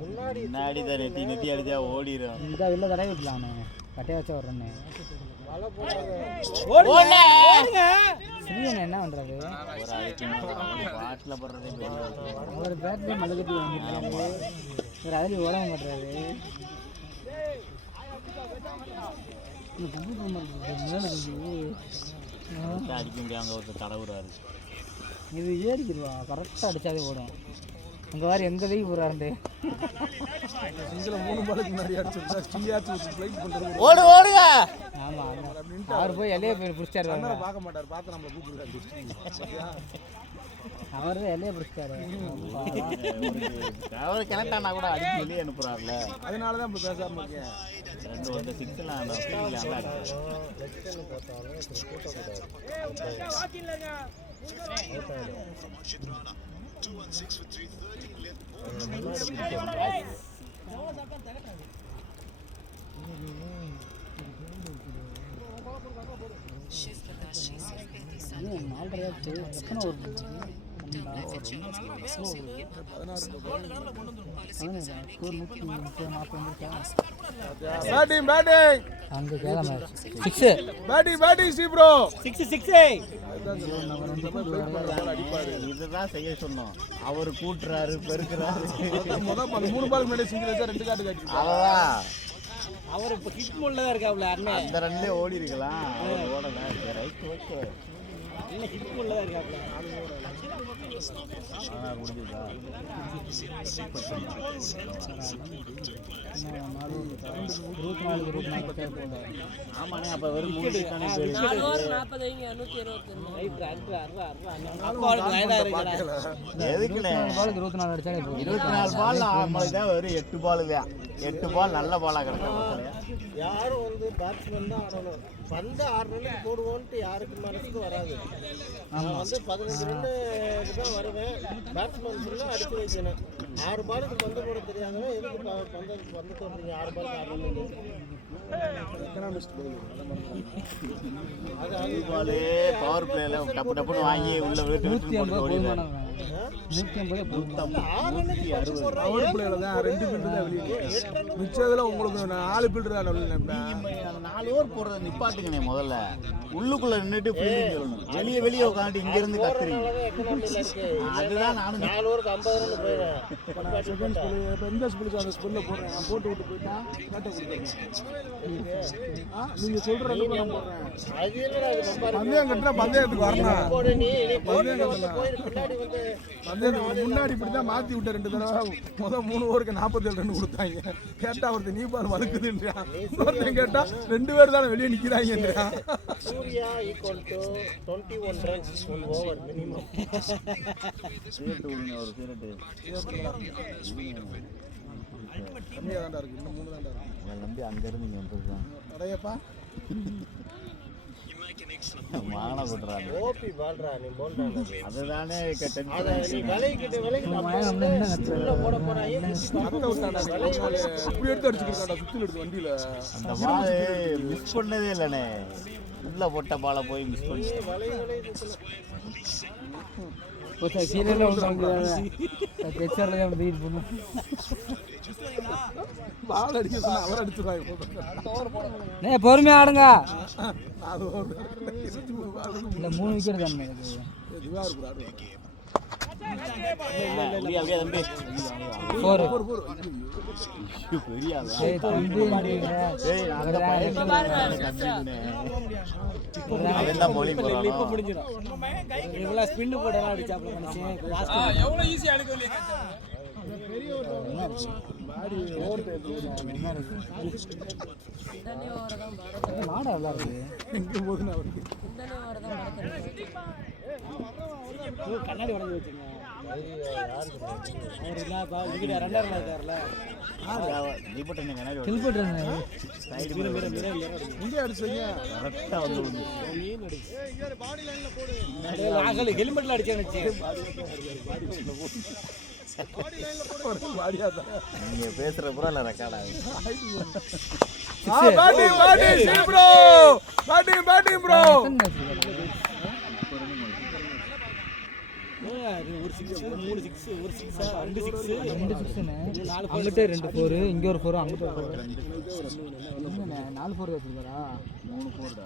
முன்னாடி தான் நெத்தி அடிச்சா ஓடிடும். இதா வெளில தடவை விடலாம் அவனை. கட்டையை வச்சா ஒரு ரன்னு. சிறியன் என்ன பண்றாரு? பாட்டில் போடுறதே அவர் பேட்லேயே மல்லுக்கட்டி வாங்கிட்டாரு. இவர் அதில் ஓட மாட்டாரு. அடிக்க முடியாங்க ஒருத்தர் தடவுறாரு. இது ஏறிக்கிடுவா, கரெக்டாக அடித்தாலே ஓடும். அங்கே வேறு எந்த கைக்கு போகிறாரு. சிங்கிள் 3 பாலுக்கு முன்னாடி அடிச்சிருந்தா ஸ்டீயாச்சு ஃப்ளைட் பண்றது. ஓடுங்க. ஆமாம், அவர் போய் எல்லையை போய் பிடிச்சாரு. பார்க்க மாட்டார், பார்த்து நம்மளை கூப்பிடுறாரு. அவர் தான் எல்லையை பிடிச்சாரு. அவர் கிளட்டானா கூட அடிச்சு வெளியே அனுப்புறாருல, அதனால தான் இப்போ பேசாமல் இருக்கேன். 2 வந்து 6லாம் இதுதான் செய்ய சொன்னோம். அவர் கூட்டுறாரு, பெருக்கிறாரு. 3 பால் முன்னாடி சிங்கிள் வச்சா 2 காட்டு காட்டி. அதான் அவர் இப்போ ஹிட் மோட்ல தான் இருக்காப்ல. அந்த ரன்லே ஓடி இருக்கலாம். ஓடல. Right, okay. இல்லை, ஹிட் மோட்ல தான் இருக்காப்ல. முடிஞ்சுதா? ஆமாண்ணே, அப்போ வெறும் 3 விக்கெட் தானே போயிருக்கு. 24 எதுக்குண்ணே? 24 அடிச்சாலே போதும். 24 பால் நம்மளுக்கு தான் வெறும் 8 பால் தான். 8 பால் நல்ல பாலாக கிடக்கும். யாரும் வந்து பேட்ஸ்மேன் தான் ஆடணும். பந்து 6 ரன்னுக்கு போடுவோன்ட்டு யாருக்கு மனசுக்கு வராது. நான் வந்து 15 ரன்னுக்கு தான் வருவேன். பேட்ஸ்மேன் ஃபுல்லாக அடிச்சு வைக்கணும். 6 பாலுக்கு பந்து போட தெரியாதவன் எதுக்கு பந்து தோன்றீங்க? 6 பாலுக்கு 6 ரன்னுக்கு பவர் பிளேல டப்பு டப்புன்னு வாங்கி உள்ள விட்டு 150 போதுமானது. 150 பவர் பிளேல தான் 2 ஃபீல்டர் தான் வெளியே. மிச்சதுல உங்களுக்கு 4 ஃபீல்டர் தான் வெளியே. அந்த 4 ஓவர் போடுறத நிப்பாட்டுங்கண்ணே. முதல்ல உள்ளுக்குள்ள நின்றுட்டு ஃபீல்டிங் சொல்லணும். வெளியே உட்காந்து இங்க இருந்து கத்துறீங்க. அதுதான் நானும் 4 ஓவருக்கு 50 ரன் போயிடுவேன். செகண்ட் ஸ்பெல் இப்போ இந்த ஸ்பெல்லுக்கு அந்த ஸ்பெல்ல போடுறேன். நான் போட்டு விட்டு போயிட்டா கேட்ட கொடுத்துருக்கேன். நீங்க சொல்ற நான் போடுறேன். அது என்னடா இது நம்பர்? பந்தயம் கட்டினா பந்தயத்துக்கு வரணும். போடு நீ பந்தயம் வந்து கட்டலாம். போய் பின்னாடி வந்து பந்தயத்துக்கு முன்னாடி இப்படி தான் மாற்றி விட்ட 2 தடவை. முதல் 3 ஓவருக்கு 47 ரன் கொடுத்தாங்க. கேட்டா ஒருத்தர் நீ பால் வலுக்குதுன்றான். ஒருத்தன் கேட்டா 2 பேர் தானே வெளியே நிற்கிறாங்கன்றான். Surya equal to 21 runs one over minimum. சீரட்டு விடுங்க, ஒரு சீரட்டு கம்மியாக தான்டா இருக்கு. இன்னும் 3 தான்டா இருக்கு. உங்களை நம்பி அங்கேருந்து இங்கே வந்துருக்கான். அடையப்பா மானை போட்டுறாங்க. ஓபி பால்ரா நீ போல்டா. அதுதானே அத நீ விலைக்கிட்டு உள்ள போட போறாயே. அத்தை விட்டாண்டா. இப்படி எடுத்து அடிச்சுக்கிட்டாண்டா. சுற்றில் எடுத்து வண்டியில் அந்த பால் மிஸ் பண்ணதே இல்லைண்ணே. உள்ள போட்ட பாலை போய் மிஸ் பண்ணி பால் அடிக்க சொன்னா அவர் அடிச்சுருவாங்க. பொறுமையா ஆடுங்க. 4 ஓவர் இல்லை 3 விக்கெட் தானே. இதுவாக இருக்கும். 4 பெரிய ஏய் தம்பி அந்த பையன் அவன் தான் bowling போறான். இப்ப முடிஞ்சிடும். இவ்வளவு ஸ்பின் போடலாம் அடிச்சாப்ல மனுஷன். எவ்வளோ ஈஸி அழுக்க வேண்டிய மாடி ஓட்டு மாடா நல்லா இருக்கு எங்கே போகுதுன்னு அவருக்கு கண்ணாடி உடஞ்சி வச்சுங்க. அவர் இல்லப்பா விக்கெட் 2 இருக்காருல்ல. தீபட் என்ன கண்ணாடி ஹெல்ப் சைடு இங்கே அடிச்சீங்க கரெக்டா வந்து நாங்கள் ஹெல்மெட்ல அடிச்சேன்னு நீங்க பேசுற பூரா இல்ல ரெக்கார்ட் ஆகுது. பேட்டிங் ப்ரோ ஒரு 6 3 6 ஒரு 6 2 6 2 6னே அங்கிட்டே 2 4 இங்க ஒரு 4 அங்கிட்ட ஒரு 4 என்னண்ணே 4 4 வச்சிருக்காரா 3 4 டா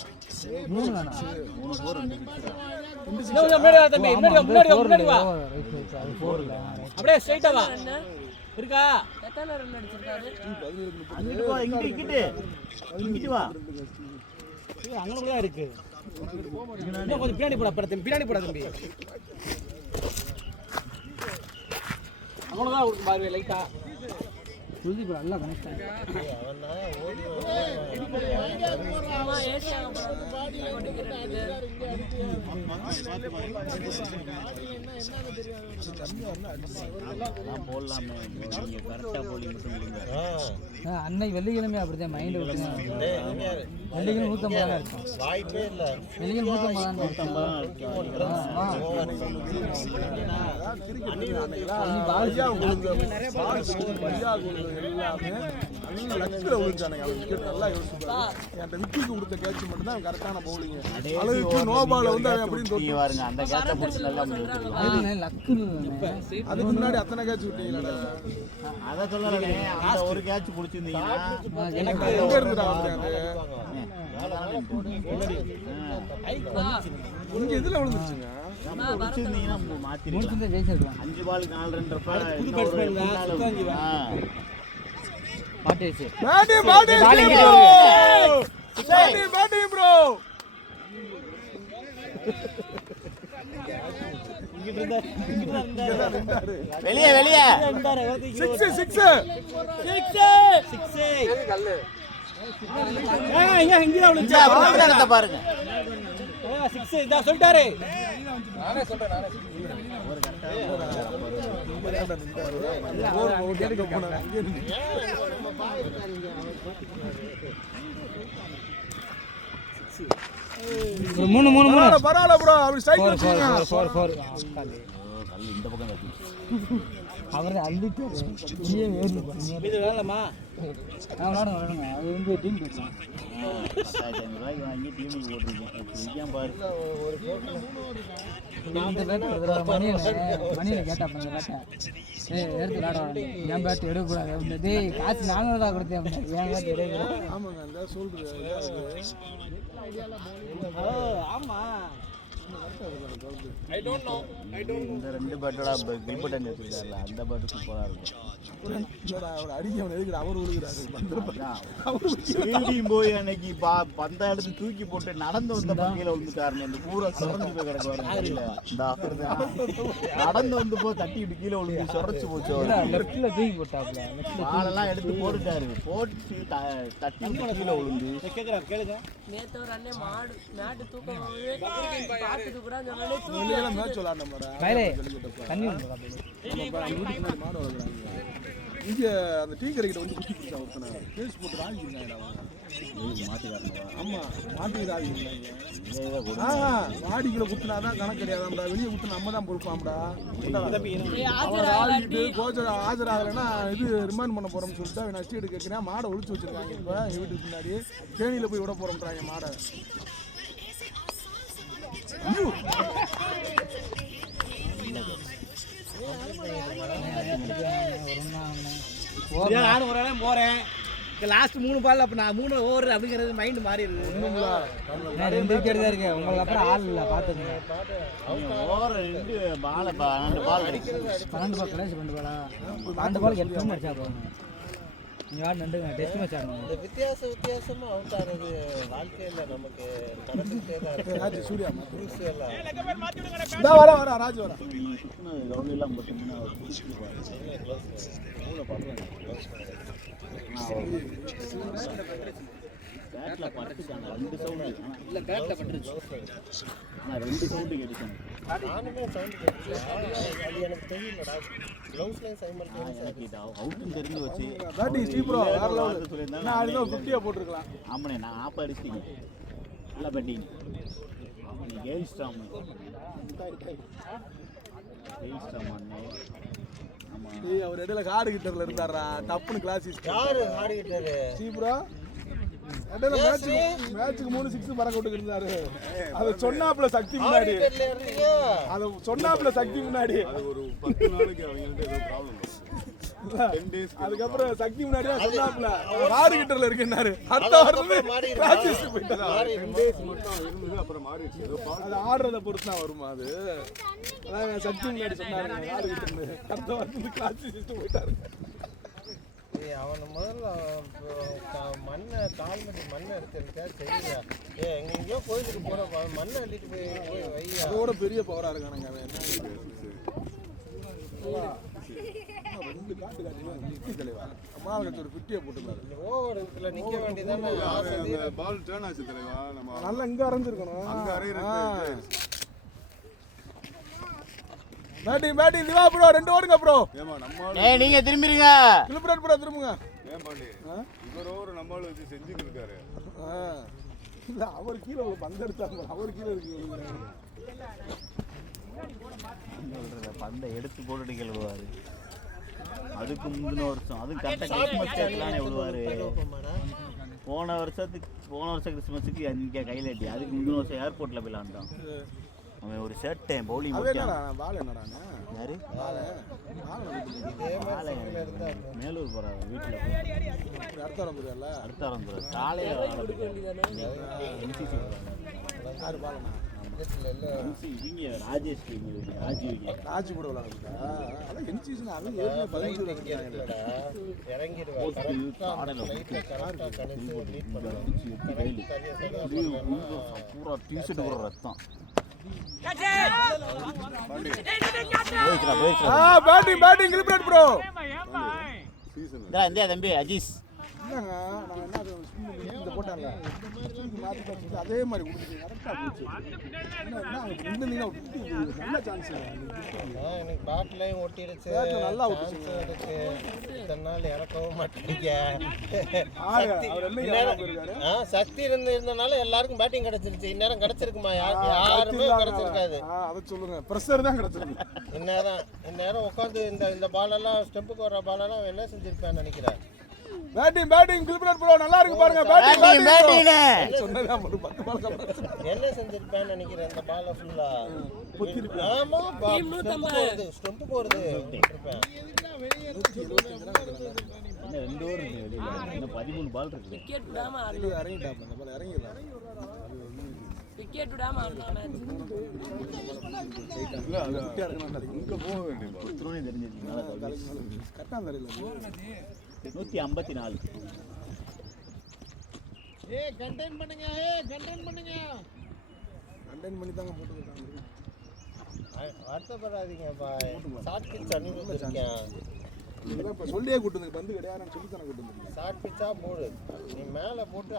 3 தானா 3 4 2 6 டா முன்னாடி வா தம்பி முன்னாடி வா அது 4 இல்ல அப்படியே ஸ்ட்ரைட்டா வா இருக்கா எத்தனை ரன் அடிச்சிருக்காரு? அங்கிட்டு வா இங்கிட்டு வா அங்கனக்குள்ள இருக்கு. இன்னும் கொஞ்சம் பின்னாடி போடா தம்பி அவ்வளோதான் இருக்கு பாரு லைட்டா குல்தீப் நல்லா கனெக்ட் அம்மா ஏசியா ஓடிக்கிறது. நான் போடலாமே நீங்க கரெக்டா bowling மட்டும் முடிங்க. அன்னைக்கு வெள்ளிக்கிழமை அப்படிதான் மைண்ட் விட்டுங்க வெள்ளிக்கிழமை 150 தான் இருக்கும் வாய்ப்பே இல்லை. வெள்ளிக்கிழமை 150 விக்கிக்கு கொடுத்த கேட்ச் மட்டும் தான் கரெக்டான பவுலிங். அளவுக்கு நோ பால் வந்து அவன் அப்படின்னு நீ பாருங்க அந்த கேட்ச புடிச்சு நல்லா முடிச்சு. லக்கு அதுக்கு முன்னாடி அத்தனை கேட்ச் விட்டீங்களா? அத சொல்லறேன் அந்த ஒரு கேட்ச் புடிச்சிருந்தீங்கன்னா எனக்கு எங்க இருந்துடா வந்தது? இங்க இதுல விழுந்துச்சுங்க. புடிச்சிருந்தீங்கன்னா மாத்திரலாம். முடிச்சு ஜெயிச்சிருக்கலாம் 5 பாலுக்கு 4 ரன்றப்ப புது பேட்ஸ்மேன் பாட்டேச்சு பேட்டிங் ப்ரோ வெளியே 6 இங்கதான் விழுந்துச்சு. பாருங்க 6 இதா சொல்லிட்டாரு. ஒரு 3 பரவாயில்ல ப்ரோ அப்படி ஸ்ட்ரைக் 4 இந்த பக்கம் கட்டி அவரே அள்ளிட்டு நீயே வேறு இது வேணாமா விளாடுங்க அது வந்து டீம் பேசும் 10,500 ரூபாய்க்கு வாங்கி டீமுக்கு போட்டிருக்கேன் பாரு. இந்த பேட் மணியில் கேட்டா பண்ண பேட்டை எடுத்து விளாட என் பேட் எடுக்கக்கூடாது அப்படின்னு டேய் காசு 400 தான் கொடுத்தேன் அப்படின்னு என் பேட் எடுக்கக்கூடாது. ஆமாங்க அந்த சொல்றேன். ஆமா இந்த 2 பேட்டோட கில்பட் வச்சிருக்காருல அந்த பேட்டு சூப்பரா இருக்கும். அவர் அடிக்கவன் எதுக்கு அவர் போய் அன்னைக்கு பந்த எடுத்து தூக்கி போட்டு நடந்து வந்த கீழே விழுந்துட்டாருன்னு இந்த பூரா சுரஞ்சு போய் கிடக்கு. நடந்து வந்து போய் தட்டிட்டு கீழே விழுந்து சுரச்சு போச்சு. லெஃப்ட்ல தூக்கி போட்டாப்ல பாலெல்லாம் எடுத்து போட்டுட்டாரு போட்டு தட்டி கீழே விழுந்து கேளுங்க. நேத்து ஒரு அண்ணே மேட்டு தூக்கம் பாத்துட்டு கூட மேட்ச் விளாட்ணும் தண்ணி மாடு வளர்க்குறாங்க. இங்க அந்த டீ கடைக்கிட்ட வந்து குட்டி பிடிச்சா ஒருத்தனை கேஸ் போட்டு ராஜிருந்தாங்க. ஆமா மாட்டி ராஜிருந்தாங்க. வாடிக்குள்ள குத்துனாதான் கணக்கு கிடையாதாம்டா, வெளியே குத்து நம்ம தான் பொறுப்பாம்டா. கோச்சர் ஆஜராகலைன்னா இது ரிமாண்ட் பண்ண போறோம்னு சொல்லிட்டு அவன் நஷ்டம் எடுக்க கேட்கிறேன். மாடை ஒழிச்சு வச்சிருக்காங்க. இப்ப என் வீட்டுக்கு முன்னாடி தேனியில போய் விட போறோம்ன்றாங்க மாடை. நானும் ஒரு இடம் போறேன். லாஸ்ட் 3 பால் அப்போ நான் 3 ஓவர் அப்படிங்கிறது மைண்டு மாறிடுது. நான் 2 விக்கெட் தான் இருக்கேன், உங்களுக்கு அப்புறம் ஆள் இல்லை பார்த்துங்க. ஓவர் 2 பால் 12 பால் இருக்கு. 12 பால் கடைசி 12 பாலா 12 பால் 8 ரன் அடிச்சா போதும். நீ வாட் நண்டுங்க டெஸ்ட் மேட்ச் ஆடணும். இந்த வித்தியாசமா அவுட் ஆகிறது வாழ்க்கையில் நமக்கு நடந்துகிட்டே தான் இருக்கு. சூர்யா புதுசெல்லாம் இந்த வர ராஜ் வர ரவுண்ட் எல்லாம் போட்டீங்கன்னா பேட்ல பட்டுச்சாங்க 2 சவுண்ட் இல்லை பேட்டில் பட்டுருச்சு. ஆனால் 2 சவுண்டு கேட்டுச்சாங்க. நானுமே சவுண்ட் கேட்டுச்சு. அது எனக்கு தெரியலடா. க்ளவுஸ்லேயும் சைமல்டேனியஸாக அவுட்டும் தெரிஞ்சு வச்சு பேட்டிங் ஸ்டீப்ரோ வேற லெவல். நான் அடினோ 50 போட்டுருக்கலாம். ஆமாண்ணே நான் ஆப்ப அடிச்சிட்டீங்க. நல்லா பேட்டிங் கேல் ஸ்ட்ராம் அண்ணே. ஆமாம் ஏய் அவர் இடையில கார்டு கிட்டர்ல இருந்தாரா டப்புன்னு கிளாஸிஸ் யாரு ஆடிக்கிட்டாரு ஸ்டீப்ரோ இடையில மேட்சுக்கு 3 6 பறக்க விட்டு இருந்தாரு. அதை சொன்னாப்ல சக்தி முன்னாடி அதை சொன்னாப்ல சக்தி முன்னாடி அது ஒரு 10 நாளைக்கு அவங்கள்ட்ட ஏதோ ப்ராப்ளம் அதுக்கப்புறம் சக்தி முன்னாடி சொன்னாப்ல கார்டு கிட்டர்ல இருக்குன்னாரு. அடுத்த வாரம் கிளாஸிஸ் போயிட்டாரு. 10 டேஸ் மட்டும் இருந்தது, அப்புறம் மாறிடுச்சு. ஏதோ அது ஆடுறத பொறுத்து தான் வருமா அது. அதான் சக்தி முன்னாடி சொன்னாரு கார்டு கிட்டர்னு. அடுத்த வாரம் கிளாஸிஸ் போயிட்டாரு. அவனை முதல்ல மண்ணை கால்மதி மண்ணை எடுத்துருக்கா சரியா. எங்கெங்கயோ கோயிலுக்கு போற மண்ணை அள்ளிட்டு போய் வையா. அதோட பெரிய பவரா இருக்கானுங்க அவன். ரெண்டு காட்டு காட்டி தலைவா அம்மா ஒரு 50 போட்டுருந்தாரு. ஓவர் இதுல நிக்க வேண்டியதானே. பால் டர்ன் ஆச்சு தலைவா. நம்ம நல்லா இங்க அரைஞ்சிருக்கணும். அங்க அரையிறது. பேட்டிங் திவா ப்ரோ 2 ஓடுங்க ப்ரோ. ஏமா நம்ம ஏய் நீங்க திரும்பிடுங்க. கிளிப்ரேட் ப்ரோ திரும்புங்க. ஏன் பாண்டி இவர் ஓவர் நம்மால வச்சு செஞ்சுட்டு இருக்காரு. இல்ல அவர் கீழ ஒரு பந்து எடுத்தாங்க. அவர் கீழ இருக்கு. பந்தை எடுத்து போட்டுட்டு கழுவுவாரு. அதுக்கு முந்தின வருஷம் அது கரெக்டாக கிறிஸ்மஸ் டேட்லானே விழுவாரு. போன வருஷம் கிறிஸ்மஸுக்கு இங்கே கையில் எட்டி. அதுக்கு முந்தின வருஷம் ஏர்போர்ட்டில் போய் விளாண்டான். அவன் ஒரு ஷர்ட்டு பவுலிங் பால் என்னடாண்ணா யாரு மேலூர் போகிறாங்க வீட்டில் அடுத்த வாரம் புரியல. அடுத்த வாரம் போகிற காலையில் யாரு பாலண்ணா இவங்க ராஜேஷ் ராஜி கூட விளாடுறா. அதான் என்சிசி அது ஏற்கனவே 15 பூரா டிஷர்ட் போடுற ரத்தம். பேட்டிங் கிளிப்ரேட் ப்ரோ. இந்த தம்பி அஜீஸ் இல்லைங்க நாங்கள் என்ன இந்த போட்டாங்க மாற்றி பார்த்துட்டு அதே மாதிரி கொடுத்துட்டு கரெக்டாக போச்சு. நல்ல சான்ஸ் எனக்கு பேட்லையும் ஒட்டிடுச்சு. நல்லா ஒட்டிச்சு. இத்தனை நாள் இறக்கவும் மாட்டேங்க. சக்தி இருந்தனால எல்லாருக்கும் பேட்டிங் கிடைச்சிருச்சு. இந்நேரம் கிடைச்சிருக்குமா? யாருமே கிடைச்சிருக்காது. அதை சொல்லுங்க. ப்ரெஷர் தான் கிடைச்சிருக்கு. இந்நேரம் உட்காந்து இந்த பாலெல்லாம் ஸ்டெம்புக்கு வர பாலெல்லாம் என்ன செஞ்சிருப்பேன்னு நினைக்கிறேன். பேட்டிங் கிளிப்ரேட் ப்ரோ நல்லா இருக்கு பாருங்க. பேட்டிங் சொன்னதா ஒரு 10 பால் கப்பற என்ன செஞ்சிருப்பேன்னு நினைக்கிறேன். இந்த பால் ஃபுல்லா பொத்திருப்பேன். ஆமா ஸ்டெம்புக்கு வருது இருப்பேன். என்ன 2 ஓவர் வெளியில இன்னும் 13 பால் இருக்கு. விக்கெட் விடாம இறங்கிட்டாங்க. அந்த பால் இறங்கிடலாம். விக்கெட் விடாம ஆடலாம். இல்ல அது விக்கெட் இறங்கணும். இங்க போக வேண்டியது குத்துறோனே தெரிஞ்சிருக்கீங்க. கரெக்டா தெரியல. 154. கண்டெய்ன் பண்ணுங்க. கண்டெய்ன் பண்ணி தாங்க போட்டுருக்காங்க. வருத்தப்படாதீங்கப்பா. ஷார்ட் பிட்ச் அனுப்பிச்சிருக்கேன். இதெல்லாம் இப்போ சொல்லியே கூட்டுங்க. பந்து கிடையாதுன்னு சொல்லி தானே கூட்டுங்க. ஷார்ட் பிட்சா போடு. நீ மேலே போட்டு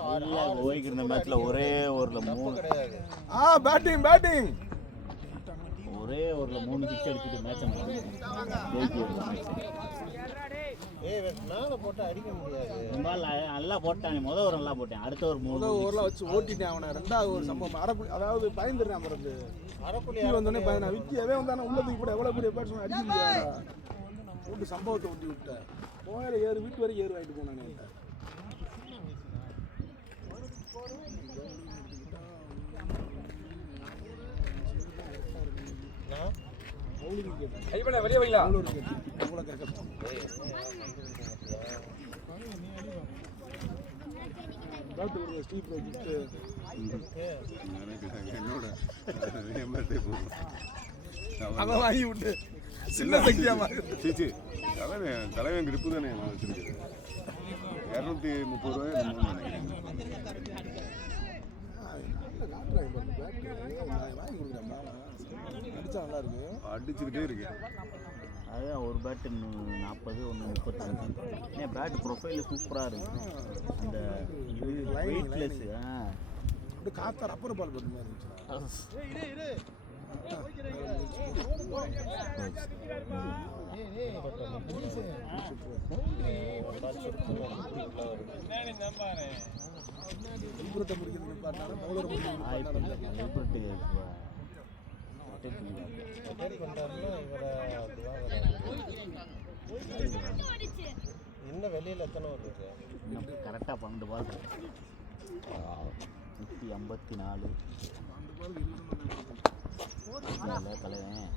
ஓய்க்கு இருந்த மேட்ச்ல ஒரே ஓவரில் 3 கிடையாது. பேட்டிங் ஒரே ஓவரில் 3 சிக்ஸ் அடிச்சுட்டு மேட்ச் மேலே போட்டு அடிக்க முடியாது. நல்லா போட்டானே. முதல் ஓவர் நல்லா போட்டேன். அடுத்த ஒரு 3 ஓவரில் வச்சு ஓட்டிட்டேன் அவனை. ரெண்டாவது ஒரு சம்பவம் அரைப்புள்ளி, அதாவது பயந்துடுறேன். பிறகு அரைப்புள்ளி வந்தோடனே பயனா விக்கியவே வந்தானே. உள்ளதுக்கு கூட எவ்வளோ பெரிய பேட்ஸ்மேன் அடிக்க முடியாது. போட்டு சம்பவத்தை ஊட்டி விட்டேன். போயில ஏறு வீட்டு வரைக்கும் ஏறு வாங்கிட்டு போனானே. வெளியே வைங்களா. பேட்டு கொடுங்க ஸ்டீப் கிஃப்ட்டு. என்னோட என் பேட்டே போதும். அவன் வாங்கி விட்டு சின்ன சக்தியா மாதிரி. சீச்சி தலைவன் கிரிப்பு தானே நான் வச்சிருக்கேன். 230 ரூபாய் நினைக்கிறேன். வாங்கி கொடுக்குறேன். அடிச்சா நல்லா இருக்கு. அடிச்சுக்கிட்டே இருக்கேன். அதுதான் ஒரு பேட்டு 40, ஒன்று 35. ஏன் பேட் ப்ரொஃபைல் சூப்பராக இருக்கு. அந்த இது வெயிட்லெஸ். அப்படியே காத்தா ரப்பர் பால் போட்டு மாதிரி இருந்துச்சு. இன்னும் வெளியில் எத்தனை வருது? இன்னும் கரெக்டாக 12 பால் 154 தலைவன்.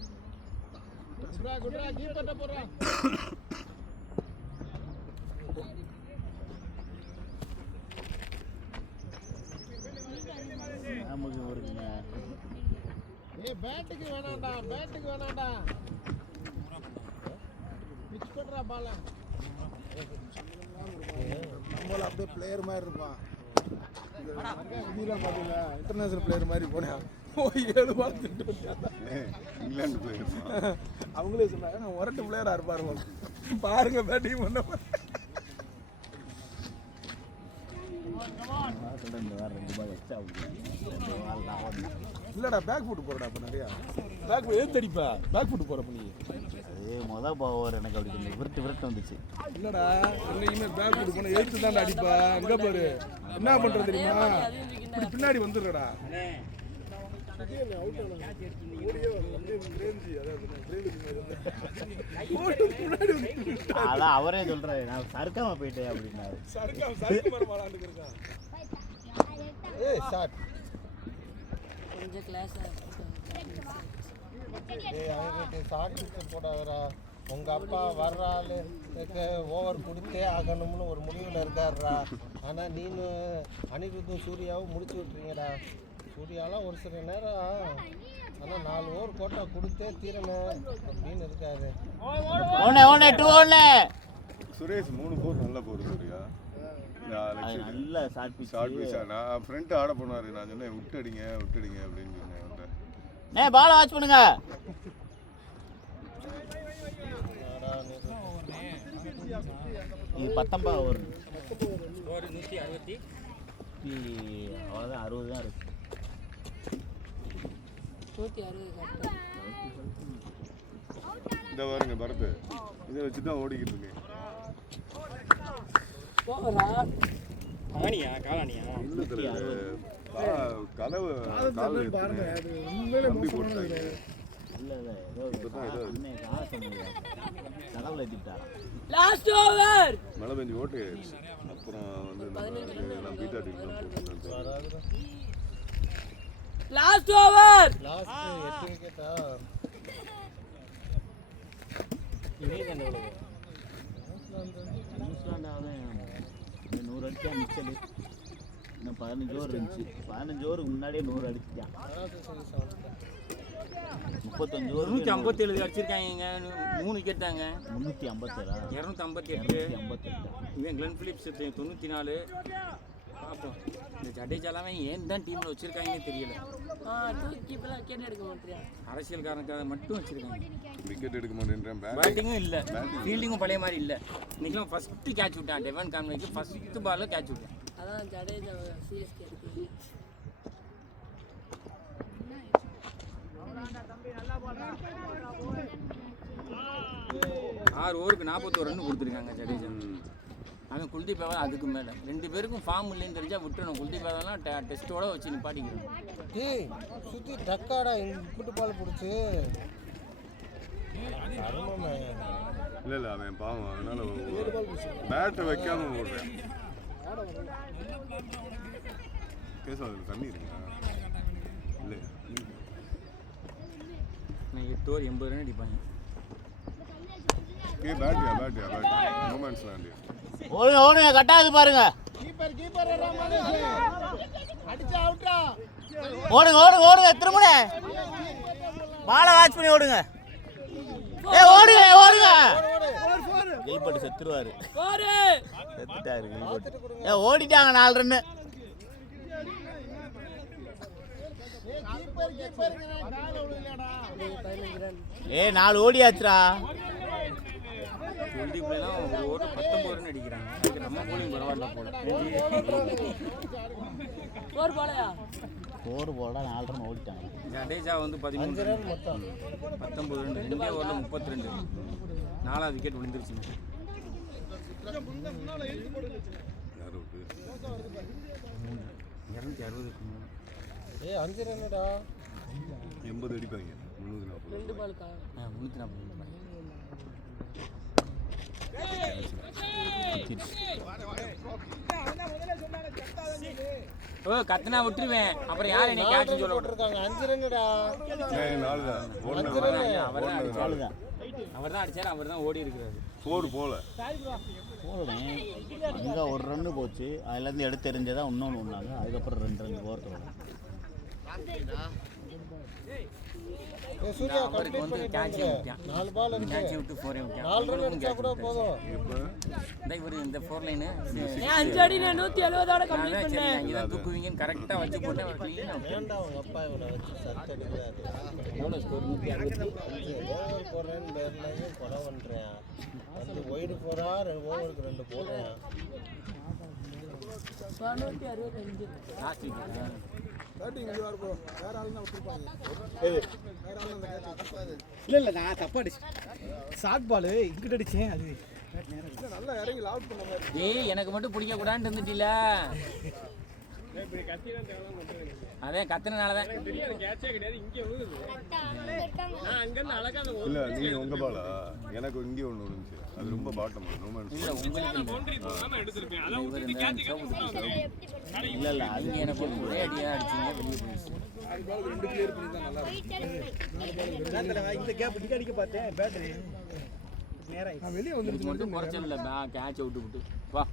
நமக்கு ஒரு பேட்டுக்கு வேணாண்டா, பேட்டுக்கு வேணாண்டா. பிச் பண்றா பால. நம்மள அப்படியே பிளேயர் மாதிரி இருப்பான். இதெல்லாம் பார்த்தீங்களா இன்டர்நேஷனல் பிளேயர் மாதிரி போனேன். 7 பால் திட்டு இங்கிலாந்து பிளேயர் அவங்களே சொன்னாங்க நான் ஒரட்டு பிளேயராக இருப்பாரு. பாருங்க பேட்டிங் பண்ண இந்த வாரம் 2 பால் எக்ஸ்ட்ரா இல்லடா பேக் ஃபுட் போறடா. அப்போ நிறையா பேக் ஃபுட் ஏன் தடிப்பா பேக் ஃபுட் போற பண்ணி அது மொதல் பவர் எனக்கு அப்படி கொஞ்சம் விரட்டு வந்துச்சு. இல்லடா என்னைக்குமே பேக் ஃபுட் போன எழுத்து தான் அடிப்பா. அங்கே பாரு என்ன பண்றது தெரியுமா, இப்படி பின்னாடி வந்துடுறடா. அதான் அவரே சொல்றாரு நான் சறுக்காம போயிட்டேன் அப்படின்னாரு. கொஞ்சம் கிளாஸ் போடாதரா. உங்க அப்பா வர்ற ஆளு ஓவர் கொடுத்தே ஆகணும்னு ஒரு முடிவில் இருக்காருடா. ஆனால் நீனு அனிருத்தும் சூர்யாவும் முடிச்சு விட்டுறீங்கடா. சூர்யாலாம் ஒரு சில நேரம் ஆனால் 4 ஓவர் கோட்டா கொடுத்தே தீரணும் அப்படின்னு இருக்காரு. சுரேஷ் 3 போர் நல்லா போடுது சூர்யா. நல்ல ஷார்ட் பீஸா. நான் ஃப்ரண்ட் ஆட போனாரு. நான் சொன்னேன் விட்டடிங்க அப்படின்னு சொன்னேன். பால வாட்ச் பண்ணுங்க. இது 19 ஓவர். ஒரு 160 அவ்வளோதான் 60 தான் இருக்கு. 160 இந்த பாருங்க பரத்து இதை வச்சு தான் ஓடிக்கிட்டு இருக்கேன். கதவு பாருங்க அது உண்மையிலே மோசமானது. மழை பெஞ்சு ஓட்டு அப்புறம் வந்து நான் பீட்டா டீம் லாஸ்ட் ஓவர் 8 விக்கெட்டா. நியூசிலாண்டாவது 100 அடிச்சா மிச்சல். இன்னும் 15 ஓவர் இருந்துச்சு. 15 ஓவருக்கு முன்னாடியே 100 அடிச்சிட்டான். 35 ஓவர் 257 அடிச்சிருக்காங்க. 3 விக்கெட் தாங்க. 357 258. இவன் கிளென் பிலிப்ஸ் 94. பார்ப்போம் இந்த ஜடேஜாலாமே ஏன் தான் டீமில் வச்சுருக்காங்கன்னே தெரியல. அரசியல்காரனுக்காக மட்டும் வச்சுருக்காங்க. விக்கெட் எடுக்க மாட்டேன்றேன். பேட்டிங்கும் இல்லை, ஃபீல்டிங்கும் பழைய மாதிரி இல்லை. இன்றைக்கெலாம் ஃபஸ்ட்டு கேட்ச் விட்டான். டெவன் கான்வேக்கு ஃபஸ்ட்டு பாலில் கேட்ச் விட்டான். அதான் ஜடேஜா சிஎஸ்கே 6 ஓவருக்கு 41 ரன் கொடுத்துருக்காங்க ஜடேஜா. அவன் குல்தீப் யாதவ் அதுக்கு மேலே 2 பேருக்கும் ஃபார்ம் இல்லைன்னு தெரிஞ்சா விட்டுறணும். குல்தீப் யாதவ்லாம் டெஸ்ட்டோட வச்சு நிப்பாட்டிக்கிறோம். ஏய் சுற்றி டக்காடா இப்படி பால் பிடிச்சி இல்லை அவன் பாவம். அதனால பேட்டை வைக்காம ஓடுறேன். கேசவ அதில் தண்ணி இருக்குங்களா? இல்லை 8 ஓவர் 80 ரன் அடிப்பாங்க. பேட்டியா மொமெண்ட்ஸ் வேண்டிய ஓடுங்க கட்டாது பாருங்க. கீப்பர் அடிச்சா அவுட்டா. ஓடுங்க ஓடுங்க ஓடுங்க திரும்புங்க பாலை வாட்ச் பண்ணி ஓடுங்க ஓடுங்க ஓடுங்க கீப்பர் செத்துருவாரு செத்துட்டாரு கீப்பர் ஓடிட்டாங்க 4 ரன்னு கீப்பர் கால விடலடா. 4 ஓடியாச்சுடா குல்தீப்லாம் ஒரு 19 ரன் அடிக்கிறாங்க. அதுக்கு நம்ம போலிங் பரவாயில்ல போல. 4 போடா 4 ரன் ஓடிட்டாங்க. ஜடேஜா வந்து 13 ரன் மொத்தம் 19 ரன் 2 ஓவரில் 32. 4வது விக்கெட் விழுந்துருச்சுங்க. 260. 5 ரன்டா 80 அடிப்பாங்க 340. 340. ஓ கத்தனா விட்டுருவேன். அப்புறம் யார் என்ன கேட்ச் சொல்ல விட்டுருக்காங்க? 5 ரன்டா. 4 தான். அவர் தான் அடிச்சாரு. அவர் தான் ஓடி இருக்கிறாரு. 4 போல போடுவேன் அங்கே 1 ரன்னு போச்சு. அதுலேருந்து எடுத்து எறிஞ்சதான் இன்னொன்று ஒன்றாங்க. அதுக்கப்புறம் 2 ரன் போகிறது அவருக்கு வந்து கேட்ச் விட்டான். 4 பால் கேட்ச் விட்டு 4 விட்டான். 4 ரன் அடிச்சா கூட போதும். இவர் இந்த 4 லைனு 5 அடி 170ஓட கம்ப்ளீட் பண்ணேன். அங்கே தான் தூக்குவீங்கன்னு கரெக்டாக வச்சு போட்டு அவர் க்ளீனாக வேண்டாம் அவங்க அப்பா இவனை வச்சு சத்து அடிக்கிறாரு. எவ்வளோ ஸ்கோர் 160. ஓவர் போடுறேன்னு பேர்லையும் கொலை பண்ணுறேன். வந்து ஒய்டு போகிறா ஓவருக்கு 2 போடுறேன். 465 லாஸ்ட் விக்கெட் பேட்டிங் இதுவாக ப்ரோ வேற ஆள் தான் விட்டுருப்பாங்க. இல்லை நான் தப்பா அடிச்சேன். ஷார்ட் பால் இங்கிட்ட அடிச்சேன். அது நல்லா இறங்கி அவுட் பண்ண மாதிரி. ஏய் எனக்கு மட்டும் பிடிக்க கூடாதுன்னு இருந்துட்டில. அதே கத்துனனால தான் இல்ல நீங்க உங்க பாலா எனக்கு இங்க ஒண்ணு இருந்துச்சு. அது ரொம்ப பாட்டம் நோமன்ஸ் இல்ல உங்களுக்கு இல்லை இல்லை அது நீங்க எனக்கு ஒரே அடியா அடிச்சீங்க. வெளியே போயிடுச்சு. இந்த கேப் இங்க அடிக்க பார்த்தேன். பேட்டரி நேரம் நான் வெளியே வந்து இதுக்கு மட்டும் குறைச்சல் இல்லை. கேட்ச் விட்டு விட்டு வா.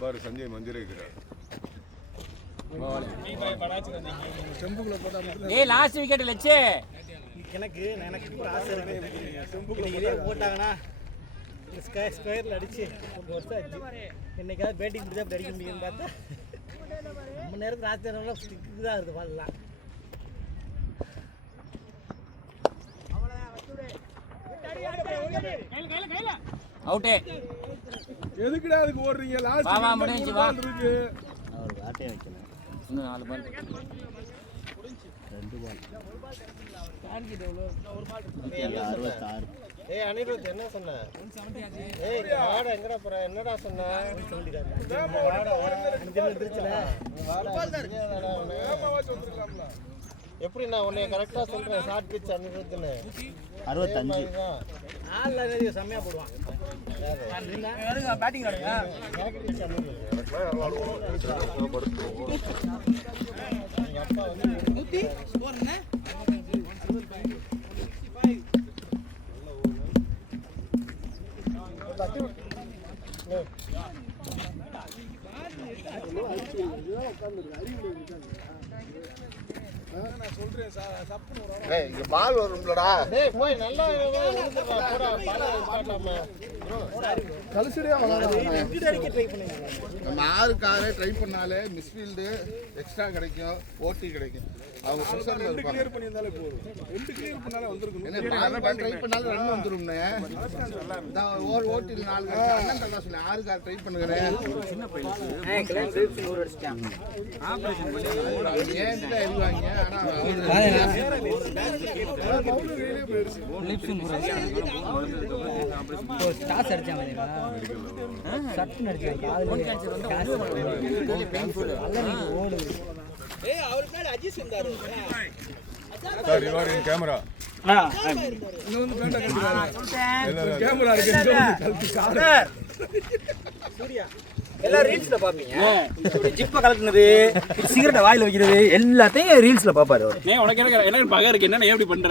பாரு சஞ்சய் மஞ்சள் இருக்கிறார். செம்புக்குள்ள போட்டா மட்டும் ஏய் லாஸ்ட் விக்கெட் லட்சே. எனக்கு இப்போ ஆசை இருக்கு. இதே போட்டாங்கன்னா ஸ்கொயரில் அடிச்சு 1 வருஷம் ஆச்சு. என்னைக்காவது பேட்டிங் முடிஞ்சா அப்படி அடிக்க முடியும்னு பார்த்தா நம்ம நேரத்துக்கு ராஜ்தானில் ஸ்டிக்கு தான் இருக்குது பால்லாம். அவுட்டே. எதுக்குடா அதுக்கு ஓடுறீங்க? லாஸ்ட் வா, வா, முடிஞ்சுச்சு, வா. இருக்கு. அவர் பேட்டே வைக்கல. இன்னும் 4 பால். 2 பால். 66. ஏய் அனிருத் என்ன சொன்ன? ஏய் வாடா எங்கடா போற? என்னடா சொன்ன? எப்படி நான் உன்னை கரெக்டா சொல்றேன். ஷார்ட் பிட்ச் அனிருத்னு 65. ஆள் செம்மையா போடுவான். பேட்டிங் ஆடுங்க. அப்பா வந்து 100 ஸ்கோர் என்ன? ஏய் இங்க பால் வரும்லடா. டேய் போய் நல்லா போடா பால் பாட்டாம. கலசடியா இங்கிட்ட அடிக்க ட்ரை பண்ணுங்க. நம்ம 6 காரை ட்ரை பண்ணாலே மிஸ்ஃபீல்டு எக்ஸ்ட்ரா கிடைக்கும், ஓடி கிடைக்கும். அவங்க பிரஷர்ல இருப்பாங்க. கிளியர் பண்ணியிருந்தாலே போதும். 2 கிளியர் பண்ணாலே வந்திருக்கும். என்ன பால் ட்ரை பண்ணாலும் ரன் வந்துரும்னே. நான் ஓடி 4 அண்ணன் தள்ளா சொன்னேன். 6 கார் ட்ரை பண்ணுகிறேன். சின்ன பையன் ஆபரேஷன் பண்ணி ஏன் எழுவாங்க. ஆனா டாஸ் அடிச்சான் பாத்தீங்களா? சட்டு அடிச்சான். ஓடு. ஏய் அவருக்கு மேல அஜித் இருந்தாரு. Sir you are in camera. இங்க வந்து பேட்டை கட்டிடுறாங்க. கேமரா இருக்கு. கழுத்து கால். சூர்யா எல்லாம் ரீல்ஸ்ல பாப்பீங்க. ஜிப்ப கலக்குனது, சிகரெட்டை வாயில வைக்கிறது எல்லாத்தையும் ரீல்ஸ்ல பாப்பாரு. உனக்கு என்ன பகை இருக்கு? என்ன எப்படி பண்ற?